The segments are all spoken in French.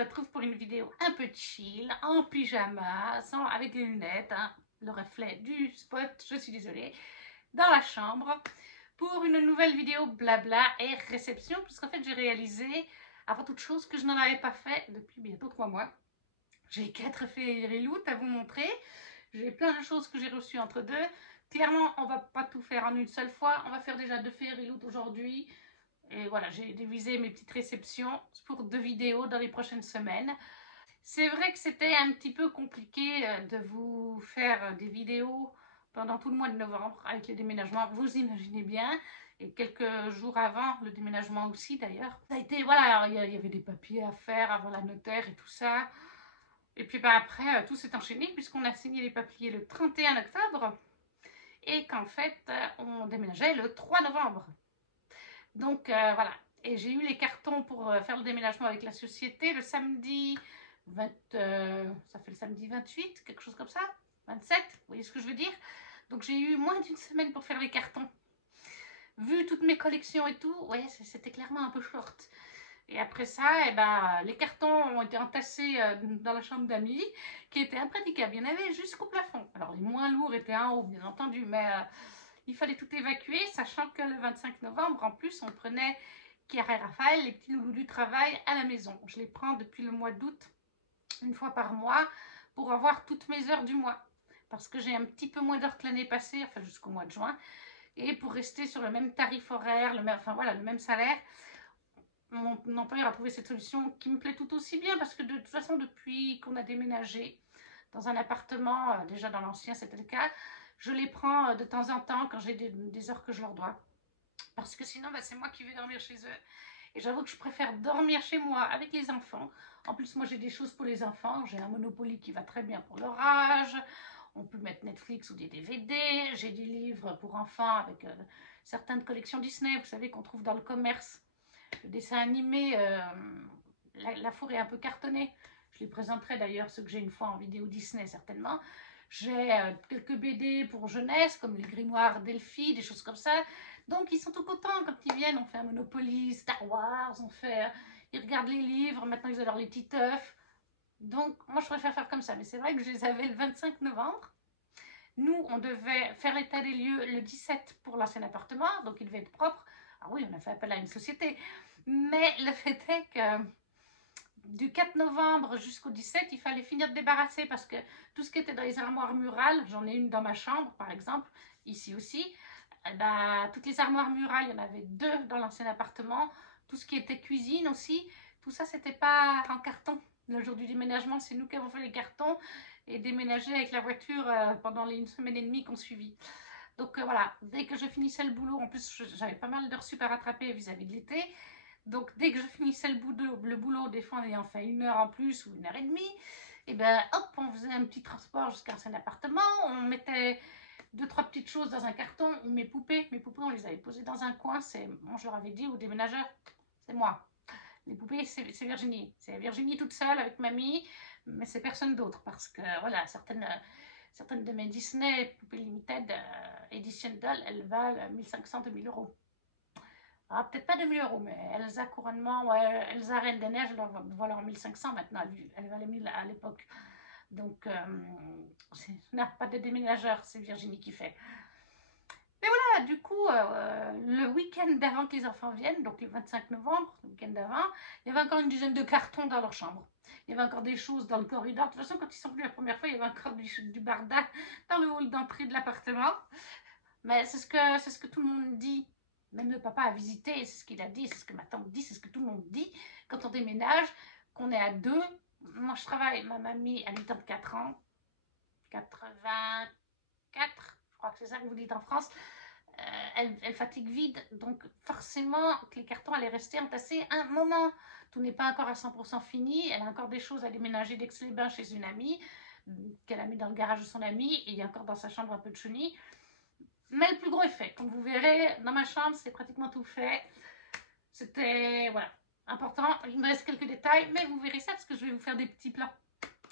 retrouve pour une vidéo un peu chill, en pyjama, avec les lunettes, hein, le reflet du spot, je suis désolée, dans la chambre, pour une nouvelle vidéo blabla et réception, puisqu'en fait j'ai réalisé, avant toute chose, que je n'en avais pas fait depuis bientôt 3 mois. J'ai 4 féeriloutes à vous montrer, j'ai plein de choses que j'ai reçues entre deux. Clairement, on va pas tout faire en une seule fois, on va faire déjà 2 féeriloutes aujourd'hui. Et voilà, j'ai divisé mes petites réceptions pour 2 vidéos dans les prochaines semaines. C'est vrai que c'était un petit peu compliqué de vous faire des vidéos pendant tout le mois de novembre avec les déménagements, vous imaginez bien. Et quelques jours avant le déménagement aussi d'ailleurs. Ça a été, voilà, il y avait des papiers à faire avant la notaire et tout ça. Et puis après, tout s'est enchaîné puisqu'on a signé les papiers le 31 octobre et qu'en fait, on déménageait le 3 novembre. Donc voilà, et j'ai eu les cartons pour faire le déménagement avec la société le samedi 20, ça fait le samedi 28, quelque chose comme ça, 27, vous voyez ce que je veux dire? Donc j'ai eu moins d'une semaine pour faire les cartons. Vu toutes mes collections et tout, ouais, c'était clairement un peu short. Et après ça, eh ben, les cartons ont été entassés dans la chambre d'amis, qui était impraticable. Il y en avait jusqu'au plafond. Alors les moins lourds étaient en haut, bien entendu, mais il fallait tout évacuer, sachant que le 25 novembre, en plus, on prenait Kiara et Raphaël, les petits loulous du travail, à la maison. Je les prends depuis le mois d'août, une fois par mois, pour avoir toutes mes heures du mois. Parce que j'ai un petit peu moins d'heures que l'année passée, enfin jusqu'au mois de juin. Et pour rester sur le même tarif horaire, enfin voilà, le même salaire, mon employeur a trouvé cette solution qui me plaît tout aussi bien. Parce que de toute façon, depuis qu'on a déménagé dans un appartement, déjà dans l'ancien c'était le cas, je les prends de temps en temps quand j'ai des heures que je leur dois. Parce que sinon, c'est moi qui vais dormir chez eux. Et j'avoue que je préfère dormir chez moi avec les enfants. En plus, moi, j'ai des choses pour les enfants. J'ai un Monopoly qui va très bien pour leur âge. On peut mettre Netflix ou des DVD. J'ai des livres pour enfants avec certaines collections Disney, vous savez, qu'on trouve dans le commerce. Le dessin animé, la fourre est un peu cartonnée. Je les présenterai d'ailleurs, ceux que j'ai une fois en vidéo Disney, certainement. J'ai quelques BD pour jeunesse, comme les grimoires d'Elphie, des choses comme ça. Donc, ils sont tout contents quand ils viennent. On fait un Monopoly, Star Wars, ils regardent les livres. Maintenant, ils adorent les Titeufs. Donc, moi, je préfère faire comme ça. Mais c'est vrai que je les avais le 25 novembre. Nous, on devait faire l'état des lieux le 17 pour l'ancien appartement. Donc, il devait être propre. Ah oui, on a fait appel à une société. Mais le fait est que du 4 novembre jusqu'au 17, il fallait finir de débarrasser parce que tout ce qui était dans les armoires murales, j'en ai une dans ma chambre par exemple, ici aussi, toutes les armoires murales, il y en avait 2 dans l'ancien appartement, tout ce qui était cuisine aussi, tout ça c'était pas en carton. Le jour du déménagement, c'est nous qui avons fait les cartons et déménagé avec la voiture pendant les 1 semaine et demie qu'on suivit. Donc voilà, dès que je finissais le boulot, en plus j'avais pas mal d'heures sup à rattraper vis-à-vis de l'été. Donc dès que je finissais le boulot, des fois en ayant fait 1 heure en plus ou 1 heure et demie, et ben hop, on faisait un petit transport jusqu'à un appartement, on mettait 2-3 petites choses dans un carton. Mes poupées, on les avait posées dans un coin. Moi je leur avais dit aux déménageurs, c'est moi. Les poupées, c'est Virginie. C'est Virginie toute seule avec mamie, mais c'est personne d'autre parce que voilà, certaines de mes Disney poupées limited edition doll, elles valent 1500-2000 euros. Ah, peut-être pas 2000 euros, mais Elsa couronnement, ouais, Elsa Reine des Neiges, elle valait en 1500 maintenant, elle valait 1000 à l'époque. Donc, non, pas de déménageur, c'est Virginie qui fait. Mais voilà, du coup, le week-end d'avant que les enfants viennent, donc le 25 novembre, le week-end d'avant, il y avait encore une dizaine de cartons dans leur chambre. Il y avait encore des choses dans le corridor. De toute façon, quand ils sont venus la première fois, il y avait encore du barda dans le hall d'entrée de l'appartement. Mais c'est ce que tout le monde dit. Même le papa a visité, c'est ce qu'il a dit, c'est ce que ma tante dit, c'est ce que tout le monde dit. Quand on déménage, qu'on est à 2. Moi, je travaille, ma mamie a 84 ans. 84, je crois que c'est ça que vous dites en France. Elle fatigue vide, donc forcément que les cartons allaient rester entassés un moment. Tout n'est pas encore à 100% fini. Elle a encore des choses à déménager d'Aix-les-Bains chez une amie, qu'elle a mis dans le garage de son amie, et il y a encore dans sa chambre un peu de chenilles. Mais le plus gros est fait. Comme vous verrez, dans ma chambre, c'est pratiquement tout fait. C'était, voilà, important. Il me reste quelques détails, mais vous verrez ça parce que je vais vous faire des petits plans.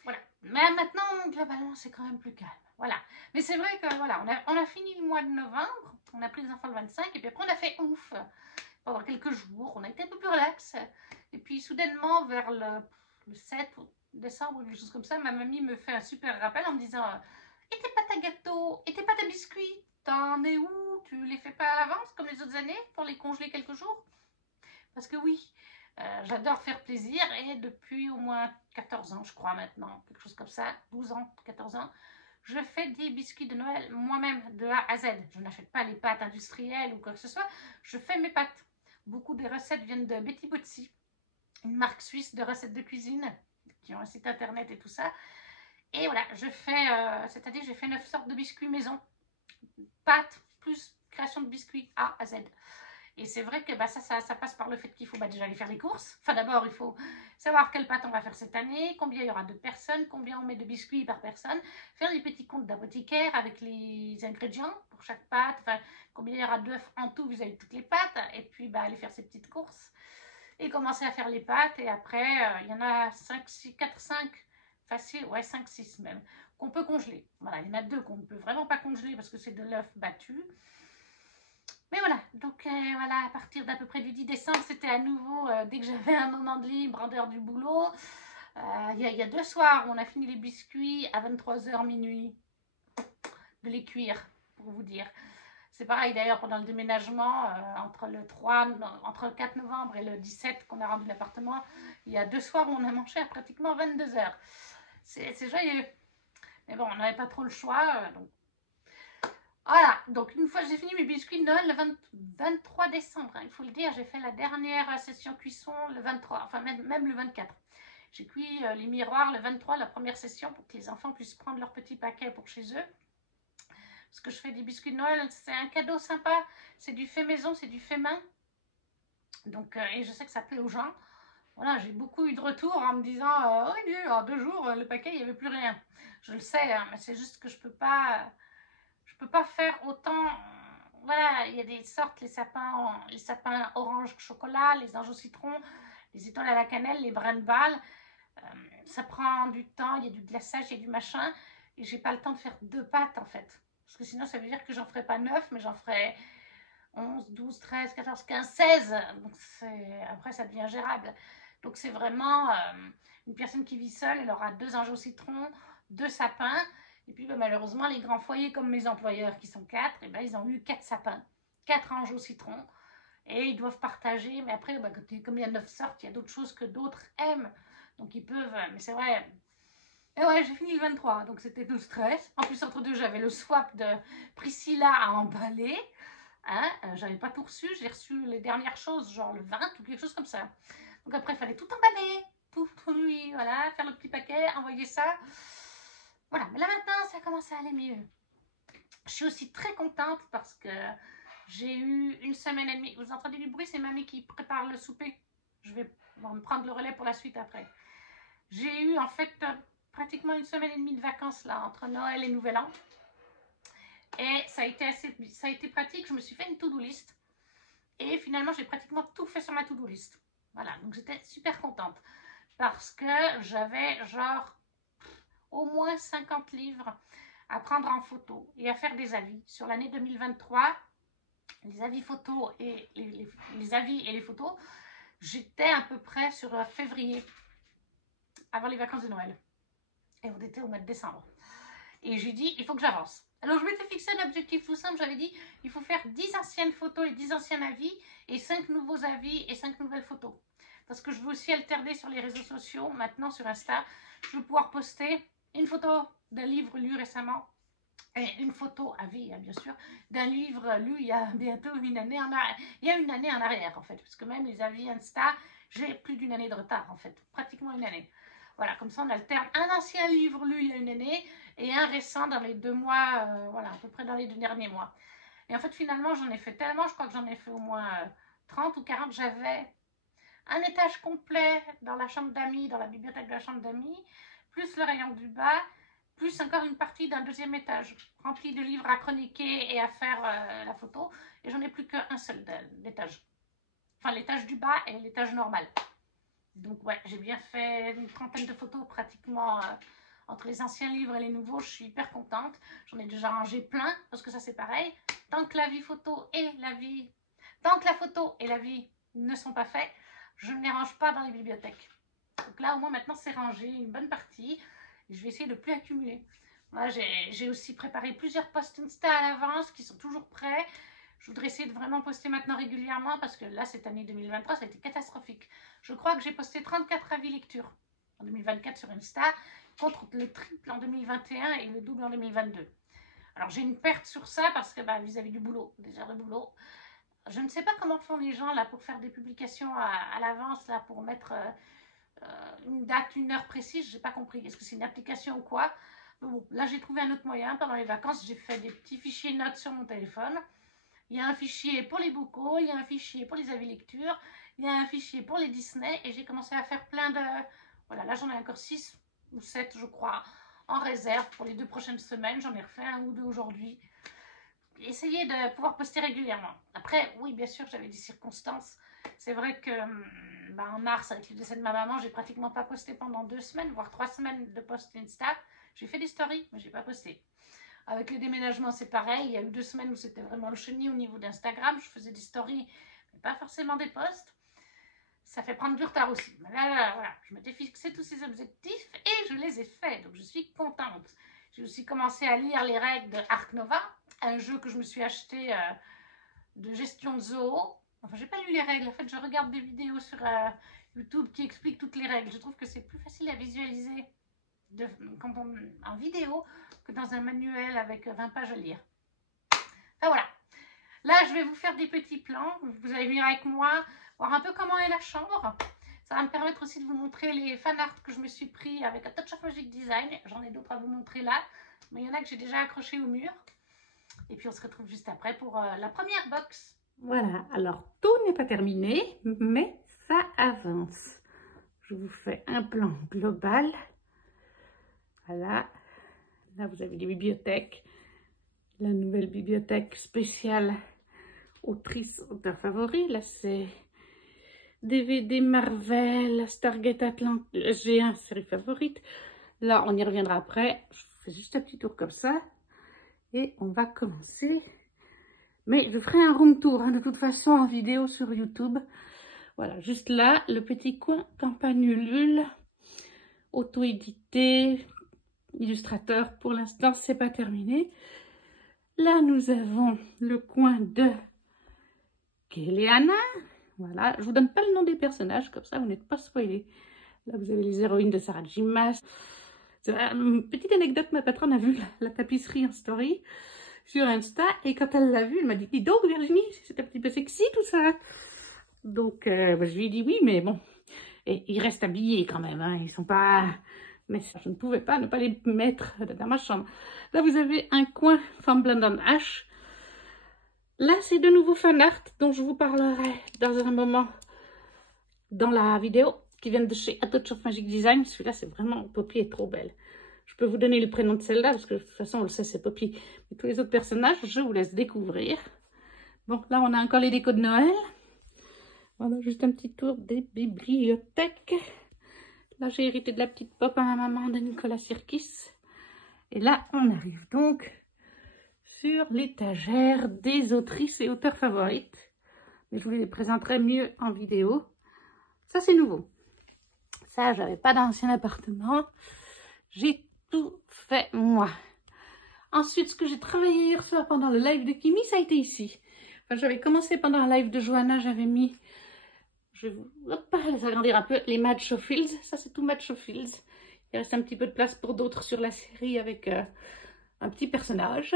Voilà. Mais maintenant, globalement, c'est quand même plus calme. Voilà. Mais c'est vrai que, voilà, on a fini le mois de novembre. On a pris les enfants le 25. Et puis après, on a fait ouf. Pendant quelques jours, on a été un peu plus relax. Et puis, soudainement, vers le le 7 décembre, quelque chose comme ça, ma mamie me fait un super rappel en me disant et tes pâtes à gâteau, et tes pâtes à biscuits, t'en es où? Tu les fais pas à l'avance comme les autres années pour les congeler quelques jours? Parce que oui, j'adore faire plaisir et depuis au moins 14 ans, je crois maintenant, quelque chose comme ça, 12 ans, 14 ans, je fais des biscuits de Noël moi-même, de A à Z. Je n'achète pas les pâtes industrielles ou quoi que ce soit, je fais mes pâtes. Beaucoup des recettes viennent de Betty Bozzi, une marque suisse de recettes de cuisine, qui ont un site internet et tout ça. Et voilà, je fais, c'est-à-dire j'ai fait 9 sortes de biscuits maison, pâtes plus création de biscuits A à Z. Et c'est vrai que bah, ça passe par le fait qu'il faut déjà aller faire les courses. Enfin d'abord, il faut savoir quelle pâte on va faire cette année, combien il y aura de personnes, combien on met de biscuits par personne, faire les petits comptes d'apothicaire avec les ingrédients pour chaque pâte, enfin combien il y aura d'œufs en tout vis-à-vis de toutes les pâtes, et puis bah, aller faire ses petites courses et commencer à faire les pâtes. Et après, il y en a 5, 6, 4, 5, facile, ouais 5, 6 même, qu'on peut congeler. Voilà, il y en a 2 qu'on ne peut vraiment pas congeler parce que c'est de l'œuf battu. Mais voilà, donc voilà, à partir d'à peu près du 10 décembre, c'était à nouveau, dès que j'avais un moment de libre en dehors du boulot, il y a 2 soirs où on a fini les biscuits à 23h minuit, de les cuire, pour vous dire. C'est pareil d'ailleurs pendant le déménagement, entre le 4 novembre et le 17 qu'on a rendu l'appartement, il y a 2 soirs où on a mangé à pratiquement 22h. C'est joyeux. Mais bon, on n'avait pas trop le choix, donc voilà, donc une fois que j'ai fini mes biscuits de Noël le 23 décembre, hein, il faut le dire, j'ai fait la dernière session cuisson le 23, enfin même le 24. J'ai cuit les miroirs le 23, la première session, pour que les enfants puissent prendre leur petit paquet pour chez eux. Parce que je fais des biscuits de Noël, c'est un cadeau sympa, c'est du fait maison, c'est du fait main. Donc, et je sais que ça plaît aux gens. Voilà, j'ai beaucoup eu de retours en me disant oh oui, en 2 jours, le paquet, il n'y avait plus rien. Je le sais, hein, mais c'est juste que je peux pas faire autant. Voilà, il y a des sortes, les sapins orange chocolat, les anges au citron, les étoiles à la cannelle, les brennes-balles. Ça prend du temps, il y a du glaçage, il y a du machin. Et j'ai pas le temps de faire 2 pâtes en fait. Parce que sinon, ça veut dire que j'en ferai pas 9, mais j'en ferai 11, 12, 13, 14, 15, 16. Donc après, ça devient gérable. Donc c'est vraiment une personne qui vit seule, elle aura 2 anges au citron, 2 sapins. Et puis bah, malheureusement, les grands foyers comme mes employeurs qui sont 4, et ben, ils ont eu 4 sapins, 4 anges au citron. Et ils doivent partager. Mais après, bah, comme il y a 9 sortes, il y a d'autres choses que d'autres aiment. Donc ils peuvent, mais c'est vrai. Et ouais, j'ai fini le 23, donc c'était tout le stress. En plus, entre deux, j'avais le swap de Priscilla à emballer. Hein, j'avais pas tout reçu, j'ai reçu les dernières choses, genre le 20 ou quelque chose comme ça. Donc après, il fallait tout emballer, tout lui, voilà, faire le petit paquet, envoyer ça. Voilà, mais là maintenant, ça commence à aller mieux. Je suis aussi très contente parce que j'ai eu 1 semaine et demie. Vous entendez du bruit, c'est mamie qui prépare le souper. Je vais me prendre le relais pour la suite après. J'ai eu en fait pratiquement 1 semaine et demie de vacances là, entre Noël et Nouvel An. Et ça a été pratique, je me suis fait une to-do list. Et finalement, j'ai pratiquement tout fait sur ma to-do list. Voilà, donc j'étais super contente. Parce que j'avais genre au moins 50 livres à prendre en photo et à faire des avis sur l'année 2023. Les avis photos et les avis et les photos, j'étais à peu près sur février, avant les vacances de Noël. Et on était au mois de décembre. Et j'ai dit, il faut que j'avance. Alors je m'étais fixé un objectif tout simple, j'avais dit, il faut faire 10 anciennes photos et 10 anciens avis, et 5 nouveaux avis et 5 nouvelles photos. Parce que je veux aussi alterner sur les réseaux sociaux, maintenant sur Insta, je veux pouvoir poster une photo d'un livre lu récemment, et une photo à vie, bien sûr, d'un livre lu il y a bientôt une année en arrière. Il y a une année en arrière, en fait, parce que même les avis Insta, j'ai plus d'une année de retard, en fait, pratiquement une année. Voilà, comme ça on alterne un ancien livre lu il y a une année et un récent dans les 2 mois, voilà, à peu près dans les 2 derniers mois. Et en fait, finalement, j'en ai fait tellement, je crois que j'en ai fait au moins 30 ou 40. J'avais un étage complet dans la chambre d'amis, dans la bibliothèque de la chambre d'amis, plus le rayon du bas, plus encore une partie d'un 2e étage, rempli de livres à chroniquer et à faire la photo. Et j'en ai plus qu'un seul d'étage. Enfin, l'étage du bas et l'étage normal. Donc ouais, j'ai bien fait une 30aine de photos pratiquement entre les anciens livres et les nouveaux. Je suis hyper contente. J'en ai déjà rangé plein parce que ça c'est pareil. Tant que la photo et la vie ne sont pas faits, je ne les range pas dans les bibliothèques. Donc là, au moins, maintenant, c'est rangé, une bonne partie. Je vais essayer de ne plus accumuler. Voilà, j'ai aussi préparé plusieurs posts Insta à l'avance qui sont toujours prêts. Je voudrais essayer de vraiment poster maintenant régulièrement parce que là, cette année 2023, ça a été catastrophique. Je crois que j'ai posté 34 avis lecture en 2024 sur Insta contre le triple en 2021 et le double en 2022. Alors, j'ai une perte sur ça parce que vis-à-vis du boulot, des heures de boulot, je ne sais pas comment font les gens là pour faire des publications à l'avance, là pour mettre une date, une heure précise. J'ai pas compris. Est-ce que c'est une application ou quoi? Bon, là, j'ai trouvé un autre moyen. Pendant les vacances, j'ai fait des petits fichiers notes sur mon téléphone. Il y a un fichier pour les bocaux, il y a un fichier pour les avis lecture, il y a un fichier pour les Disney et j'ai commencé à faire plein de... Voilà, là j'en ai encore 6 ou 7 je crois en réserve pour les 2 prochaines semaines. J'en ai refait 1 ou 2 aujourd'hui. Essayez de pouvoir poster régulièrement. Après, oui, bien sûr, j'avais des circonstances. C'est vrai que en mars, avec le décès de ma maman, j'ai pratiquement pas posté pendant 2 semaines, voire 3 semaines de post Insta. J'ai fait des stories, mais j'ai pas posté. Avec le déménagement, c'est pareil. Il y a eu 2 semaines où c'était vraiment le chenil au niveau d'Instagram. Je faisais des stories, mais pas forcément des posts. Ça fait prendre du retard aussi. Mais là, voilà, je m'étais fixé tous ces objectifs et je les ai faits. Donc, je suis contente. J'ai aussi commencé à lire les règles de Ark Nova, un jeu que je me suis acheté de gestion de zoo. Enfin, j'ai pas lu les règles. En fait, je regarde des vidéos sur YouTube qui expliquent toutes les règles. Je trouve que c'est plus facile à visualiser en vidéo que dans un manuel avec 20 pages à lire. Enfin voilà. Là, je vais vous faire des petits plans. Vous allez venir avec moi, voir un peu comment est la chambre. Ça va me permettre aussi de vous montrer les fan art que je me suis pris avec A Touch of Magic Design. J'en ai d'autres à vous montrer là, mais il y en a que j'ai déjà accrochés au mur. Et puis on se retrouve juste après pour la première box. Voilà, alors tout n'est pas terminé, mais ça avance. Je vous fais un plan global. Voilà, là vous avez les bibliothèques. La nouvelle bibliothèque spéciale autrice, auteur favori. Là c'est DVD Marvel, Stargate Atlantis, G1 série favorite. Là on y reviendra après. Je fais juste un petit tour comme ça. Et on va commencer. Mais je ferai un room tour de toute façon en vidéo sur YouTube. Voilà, juste là, le petit coin Campanulule, auto-édité, illustrateur. Pour l'instant, c'est pas terminé. Là, nous avons le coin de Kéléana. Voilà, je vous donne pas le nom des personnages, comme ça vous n'êtes pas spoilés. Là, vous avez les héroïnes de Sarah J. Maas. Une petite anecdote, ma patronne a vu la tapisserie en story sur Insta, et quand elle l'a vu, elle m'a dit « Dis donc Virginie, c'est un petit peu sexy tout ça !» Donc, je lui ai dit oui, mais bon, et ils restent habillés quand même, hein, ils sont pas... Mais je ne pouvais pas ne pas les mettre dans ma chambre. Là, vous avez un coin Femme Blonde H. Là, c'est de nouveaux fan art dont je vous parlerai dans un moment dans la vidéo, qui viennent de chez A Touch of Magic Design. Celui-là, c'est vraiment... Poppy est trop belle. Je peux vous donner le prénom de celle-là, parce que de toute façon, on le sait, c'est Poppy. Mais tous les autres personnages, je vous laisse découvrir. Bon, là, on a encore les décos de Noël. Voilà, juste un petit tour des bibliothèques. Là, j'ai hérité de la petite pop à ma maman de Nicolas Sirkis. Et là, on arrive donc sur l'étagère des autrices et auteurs favorites. Mais je vous les présenterai mieux en vidéo. Ça, c'est nouveau. Ça, j'avais pas d'ancien appartement. J'ai tout fait moi. Ensuite, ce que j'ai travaillé hier soir pendant le live de Kimi, ça a été ici. Enfin, j'avais commencé pendant un live de Johanna, j'avais mis, je vais vous agrandir un peu, les Match of Fields. Ça, c'est tout Match of Fields. Il reste un petit peu de place pour d'autres sur la série avec un petit personnage.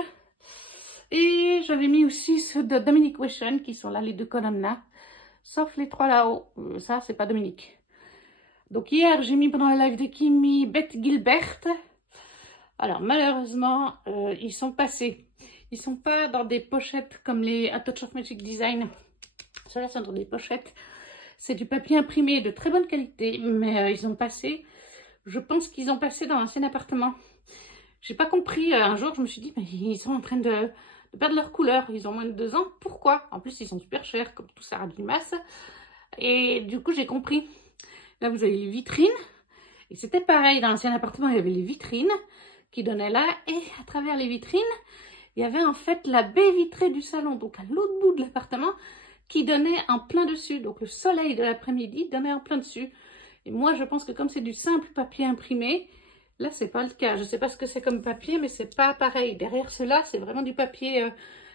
Et j'avais mis aussi ceux de Dominic Wesson, qui sont là, les 2 colonnes-là. Sauf les 3 là-haut. Ça, c'est pas Dominique. Donc hier, j'ai mis pendant le live de Kimi, Beth Gilbert. Alors malheureusement, ils sont passés. Ils sont pas dans des pochettes comme les A Touch of Magic Design. Ceux-là sont dans des pochettes. C'est du papier imprimé de très bonne qualité, mais ils ont passé. Je pense qu'ils ont passé dans l'ancien appartement. J'ai pas compris. Un jour, je me suis dit, mais ils sont en train de perdre leur couleur. Ils ont moins de 2 ans. Pourquoi? En plus, ils sont super chers, comme tout Sarah J. Maas. Et du coup, j'ai compris. Là, vous avez les vitrines. Et c'était pareil. Dans l'ancien appartement, il y avait les vitrines qui donnaient là. Et à travers les vitrines, il y avait en fait la baie vitrée du salon. Donc, à l'autre bout de l'appartement, qui donnait en plein dessus. Donc, le soleil de l'après-midi donnait en plein dessus. Et moi, je pense que comme c'est du simple papier imprimé, là, c'est pas le cas. Je sais pas ce que c'est comme papier, mais c'est pas pareil. Derrière cela, c'est vraiment du papier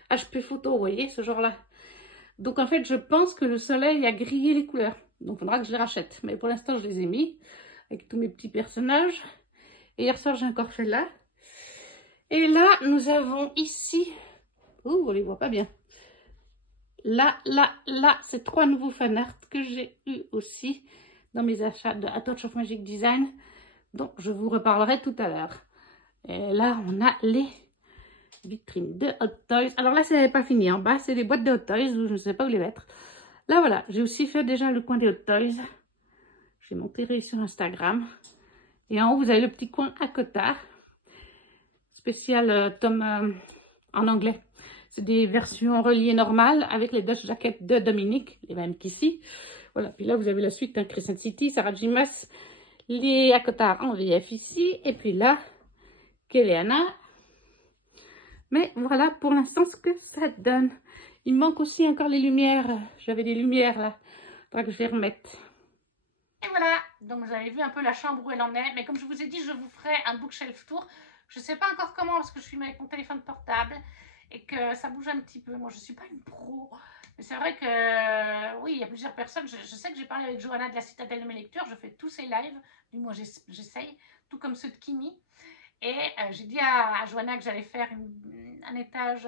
HP photo, vous voyez, ce genre-là. Donc, en fait, je pense que le soleil a grillé les couleurs. Donc, il faudra que je les rachète. Mais pour l'instant, je les ai mis avec tous mes petits personnages. Et hier soir, j'ai encore fait là. Et là, nous avons ici... Oh, on les voit pas bien. Là, c'est 3 nouveaux fanarts que j'ai eu aussi dans mes achats de A Touch of Magic Design, dont je vous reparlerai tout à l'heure. Et là, on a les vitrines de Hot Toys. Alors là, c'est pas fini. En bas, c'est les boîtes de Hot Toys, où je ne sais pas où les mettre. Là, voilà, j'ai aussi fait déjà le coin des Hot Toys. J'ai montré sur Instagram. Et en haut, vous avez le petit coin à Cotard. Spécial tome en anglais. C'est des versions reliées normales avec les Dutch Jackets de Dominique, les mêmes qu'ici. Voilà, puis là vous avez la suite, hein, Crescent City, Sarah J. Maas, les Akotard en VF ici, et puis là, Kéléana. Mais voilà pour l'instant ce que ça donne. Il manque aussi encore les lumières. J'avais des lumières là, faudra que je les remette. Et voilà, donc vous avez vu un peu la chambre où elle en est, mais comme je vous ai dit, je vous ferai un bookshelf tour. Je ne sais pas encore comment parce que je suis avec mon téléphone portable et que ça bouge un petit peu. Moi, je ne suis pas une pro, mais c'est vrai que oui, il y a plusieurs personnes. Je sais que j'ai parlé avec Johanna de la Citadelle de mes lectures. Je fais tous ses lives, du moins j'essaye, tout comme ceux de Kimi. Et j'ai dit à Johanna que j'allais faire un étage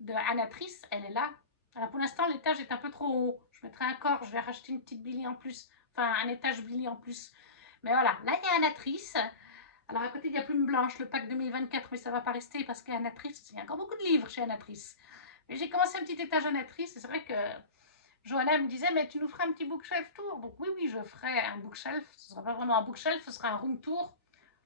de Anatrice. Elle est là. Alors pour l'instant, l'étage est un peu trop haut. Je mettrai un corps, je vais racheter une petite Billy en plus. Enfin, un étage Billy en plus. Mais voilà, là il y a Anatrice. Alors à côté, il y a Plume Blanche, le pack 2024, mais ça ne va pas rester parce qu'il y a Anatrice. Il y a encore beaucoup de livres chez Anatrice. Mais j'ai commencé un petit étage Anatrice et c'est vrai que Johanna me disait, mais tu nous feras un petit bookshelf tour. Donc oui, je ferai un bookshelf. Ce ne sera pas vraiment un bookshelf, ce sera un room tour.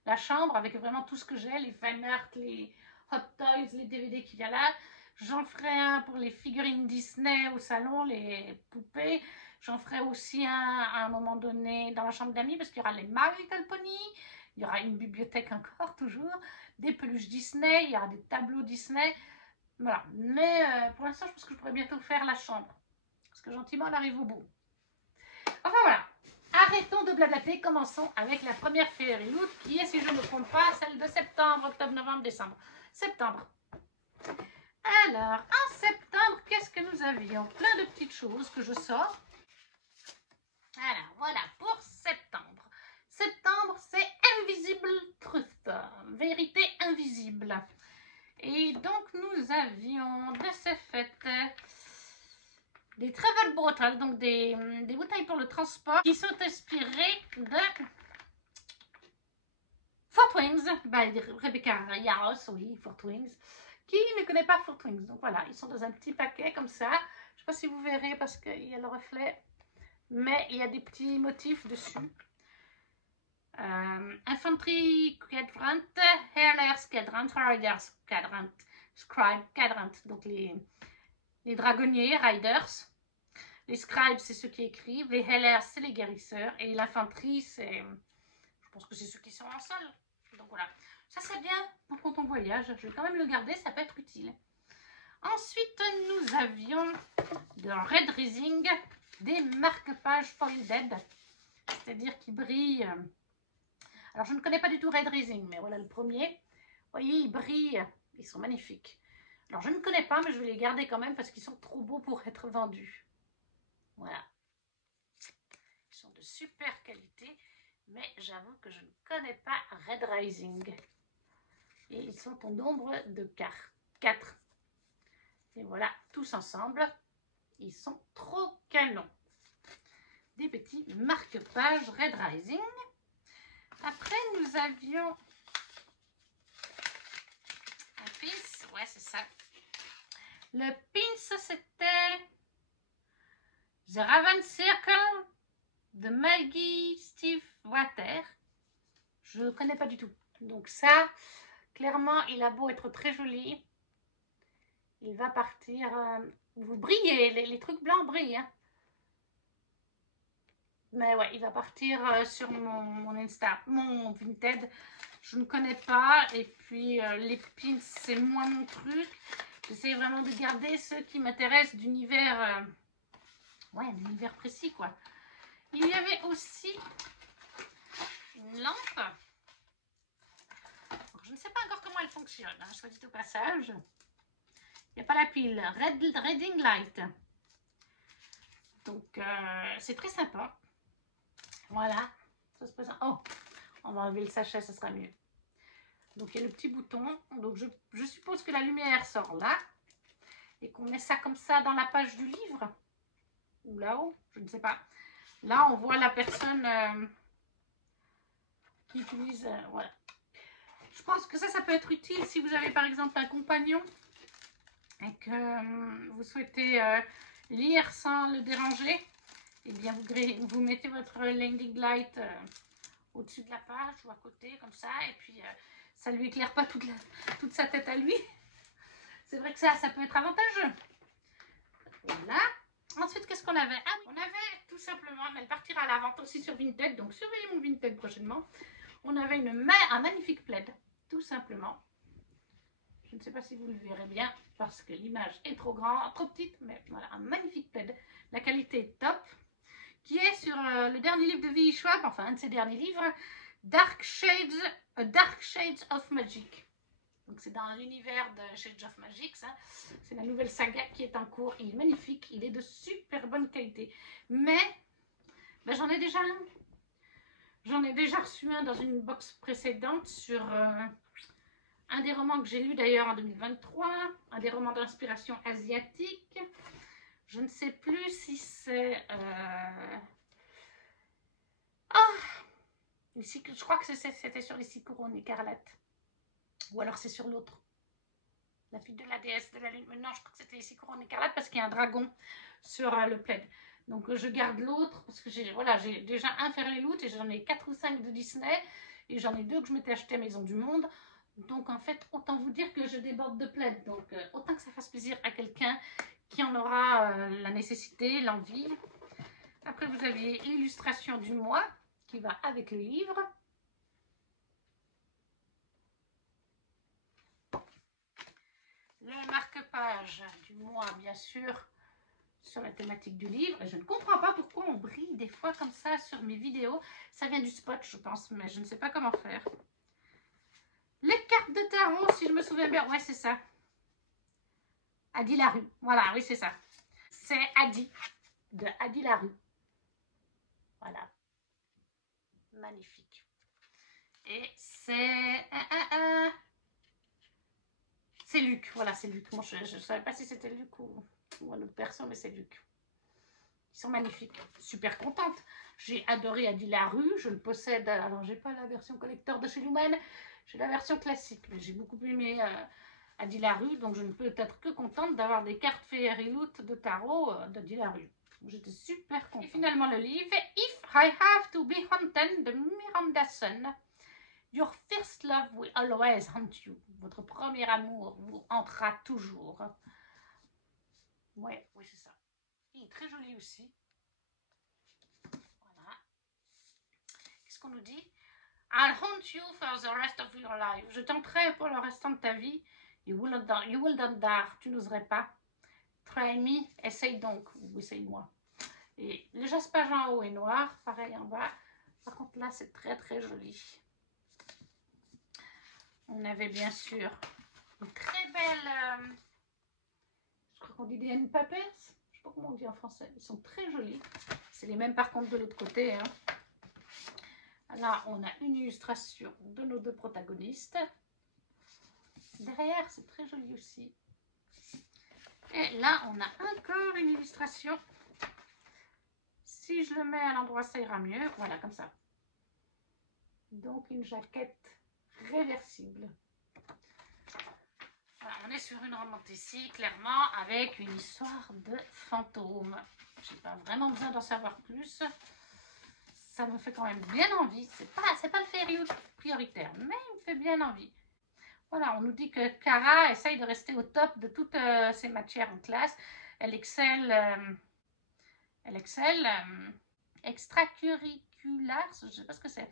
La chambre avec vraiment tout ce que j'ai, les fanarts, les hot toys, les DVD qu'il y a là. J'en ferai un pour les figurines Disney au salon, les poupées. J'en ferai aussi un à un moment donné dans la chambre d'amis parce qu'il y aura les My Little Pony. Il y aura une bibliothèque encore, toujours. Des peluches Disney, il y aura des tableaux Disney. Voilà. Mais pour l'instant, je pense que je pourrais bientôt faire la chambre. Parce que gentiment, elle arrive au bout. Enfin voilà. Arrêtons de blablater, commençons avec la première Fairy Loot qui est, si je ne me trompe pas, celle de septembre, octobre, novembre, décembre. Septembre. Alors, en septembre, qu'est-ce que nous avions? Plein de petites choses que je sors. Alors, voilà, pour septembre. Septembre, c'est Invisible Truth, vérité invisible. Et donc, nous avions de ce fait des travel bottles, donc des bouteilles pour le transport, qui sont inspirées de Fort Wings, by Rebecca Yarros, oui, Fort Wings. Qui ne connaît pas Fort Wings? Donc voilà, ils sont dans un petit paquet comme ça. Je ne sais pas si vous verrez parce qu'il y a le reflet, mais il y a des petits motifs dessus. Infantry Quadrant, Hairlayers Quadrant, Riders Quadrant, Scribe Quadrant, donc les dragonniers, Riders. Les Scribes, c'est ceux qui écrivent, les Hairlayers, c'est les guérisseurs, et l'infanterie, c'est, je pense que c'est ceux qui sont en sol. Donc voilà, ça c'est bien pour quand on voyage, je vais quand même le garder, ça peut être utile. Ensuite, nous avions de Red Rising, des marque-pages folded, c'est-à-dire qui brillent. Alors, je ne connais pas du tout Red Rising, mais voilà le premier. Vous voyez, ils brillent. Ils sont magnifiques. Alors, je ne connais pas, mais je vais les garder quand même parce qu'ils sont trop beaux pour être vendus. Voilà. Ils sont de super qualité, mais j'avoue que je ne connais pas Red Rising. Et ils sont au nombre de 4. Et voilà, tous ensemble. Ils sont trop canons. Des petits marque-pages Red Rising. Après, nous avions un pins. Ouais, c'est ça. Le pins, c'était The Raven Circle de Maggie Steve Water. Je ne connais pas du tout. Donc ça, clairement, il a beau être très joli. Il va partir... vous brillez, les trucs blancs brillent. Hein. Mais ouais, il va partir sur mon Insta, mon Vinted. Je ne connais pas. Et puis, les pins, c'est moins mon truc. J'essaie vraiment de garder ceux qui m'intéressent d'univers... ouais, d'univers précis, quoi. Il y avait aussi une lampe. Alors, je ne sais pas encore comment elle fonctionne, hein, soit dit au passage. Il n'y a pas la pile. Reading Light. Donc, c'est très sympa. Voilà. Ça se présente. Oh, on va enlever le sachet, ça sera mieux. Donc, il y a le petit bouton. Donc, je suppose que la lumière sort là. Et qu'on met ça comme ça dans la page du livre. Ou là-haut, je ne sais pas. Là, on voit la personne qui utilise. Voilà. Je pense que ça peut être utile si vous avez par exemple un compagnon et que vous souhaitez lire sans le déranger. Et bien, vous mettez votre Reading Light au-dessus de la page ou à côté, comme ça, et puis ça ne lui éclaire pas toute sa tête à lui. C'est vrai que ça peut être avantageux. Voilà. Ensuite, qu'est-ce qu'on avait? Ah, on avait tout simplement, mais elle partira à la vente aussi sur Vinted, donc surveillez mon Vinted prochainement. On avait un magnifique plaid, tout simplement. Je ne sais pas si vous le verrez bien, parce que l'image est trop grande, trop petite, mais voilà, un magnifique plaid. La qualité est top. Qui est sur le dernier livre de V.E. Schwab, enfin un de ses derniers livres, Dark Shades of Magic. Donc c'est dans l'univers de Shades of Magic, ça. C'est la nouvelle saga qui est en cours. Il est magnifique, il est de super bonne qualité. Mais ben, j'en ai déjà un. J'en ai déjà reçu un dans une box précédente sur un des romans que j'ai lu d'ailleurs en 2023, un des romans d'inspiration asiatique. Je ne sais plus si c'est... je crois que c'était sur les 6 couronnes écarlates. Ou alors c'est sur l'autre. La fille de la déesse de la lune. Mais non, je crois que c'était les 6 couronnes écarlates parce qu'il y a un dragon sur le plaid. Donc je garde l'autre parce que j'ai déjà un Fairyloot et j'en ai 4 ou 5 de Disney. Et j'en ai 2 que je m'étais acheté à Maison du Monde. Donc en fait, autant vous dire que je déborde de plaid. Donc autant que ça fasse plaisir à quelqu'un qui en aura la nécessité, l'envie. Après, vous avez l'illustration du mois qui va avec le livre. Le marque-page du mois, bien sûr, sur la thématique du livre. Et je ne comprends pas pourquoi on brille des fois comme ça sur mes vidéos. Ça vient du spot, je pense, mais je ne sais pas comment faire. Les cartes de tarot, si je me souviens bien. Ouais, c'est ça. Adi Larue. Voilà, oui, c'est ça. C'est Adi, de Adi Larue. Voilà. Magnifique. Et c'est... C'est Luc. Voilà, c'est Luc. Moi, je ne savais pas si c'était Luc ou un autre perso, mais c'est Luc. Ils sont magnifiques. Super contente. J'ai adoré Adi Larue. Je le possède. Alors, j'ai pas la version collector de chez Lumen. J'ai la version classique. Mais j'ai beaucoup aimé Adi Larue. Donc, je ne peux être que contente d'avoir des cartes Fairyloot de tarot d'Adi Larue. J'étais super contente. Et finalement, le livre If I Have to Be Haunted de Miranda Sun. Your first love will always haunt you. Votre premier amour vous hantera toujours. Ouais, oui, c'est ça. Il est très joli aussi. Voilà. Qu'est-ce qu'on nous dit? I'll haunt you for the rest of your life. Je t'hanterai pour le restant de ta vie. You will not dare. Tu n'oserais pas. Try me. Essaye donc. Ou essaye-moi. Et le jaspage en haut est noir. Pareil en bas. Par contre, là, c'est très, très joli. On avait bien sûr une très belle... je crois qu'on dit des hand papers. Je ne sais pas comment on dit en français. Ils sont très jolis. C'est les mêmes par contre de l'autre côté. Hein. Là, on a une illustration de nos 2 protagonistes. Derrière, c'est très joli aussi. Et là, on a encore une illustration. Si je le mets à l'endroit, ça ira mieux. Voilà, comme ça. Donc, une jaquette réversible. Voilà, on est sur une romance ici, clairement, avec une histoire de fantôme. Je n'ai pas vraiment besoin d'en savoir plus. Ça me fait quand même bien envie. C'est pas le Fairyloot prioritaire, mais il me fait bien envie. Voilà, on nous dit que Cara essaye de rester au top de toutes ses matières en classe. Elle excelle extracurriculaire, je ne sais pas ce que c'est.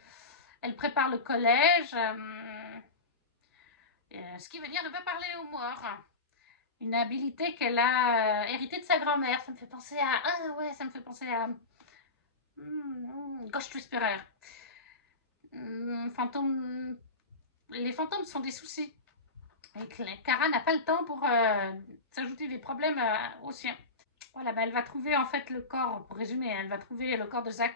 Elle prépare le collège, ce qui veut dire ne pas parler aux morts. Une habilité qu'elle a héritée de sa grand-mère. Ça me fait penser à... Ah ouais, ça me fait penser à Ghost Whisperer. Fantôme... Les fantômes sont des soucis. Et Kara n'a pas le temps pour s'ajouter des problèmes aux siens. Voilà, bah, elle va trouver en fait le corps, pour résumer, elle va trouver le corps de Zach,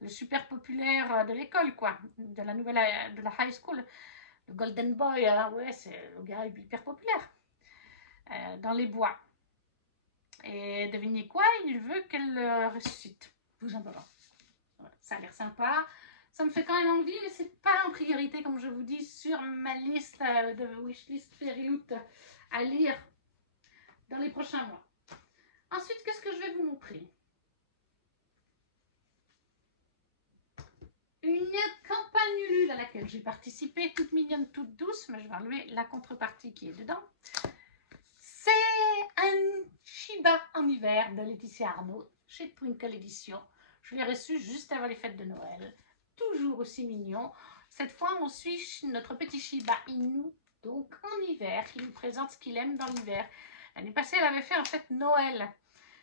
le super populaire de l'école, quoi, de la nouvelle, de la high school. Le Golden Boy, ouais, c'est le gars hyper populaire, dans les bois. Et devinez quoi, il veut qu'elle le ressuscite, tout simplement. Voilà, ça a l'air sympa. Ça me fait quand même envie, mais c'est pas en priorité, comme je vous dis, sur ma liste de wishlist Fairyloot à lire dans les prochains mois. Ensuite, qu'est-ce que je vais vous montrer? Une campagne Ulule à laquelle j'ai participé, toute mignonne, toute douce, mais je vais enlever la contrepartie qui est dedans. C'est un Shiba en hiver de Laetitia Arnaud chez Twinkle Edition. Je l'ai reçu juste avant les fêtes de Noël. Toujours aussi mignon. Cette fois, on suit notre petit Shiba Inu, donc en hiver. Il nous présente ce qu'il aime dans l'hiver. L'année passée, elle avait fait en fait Noël.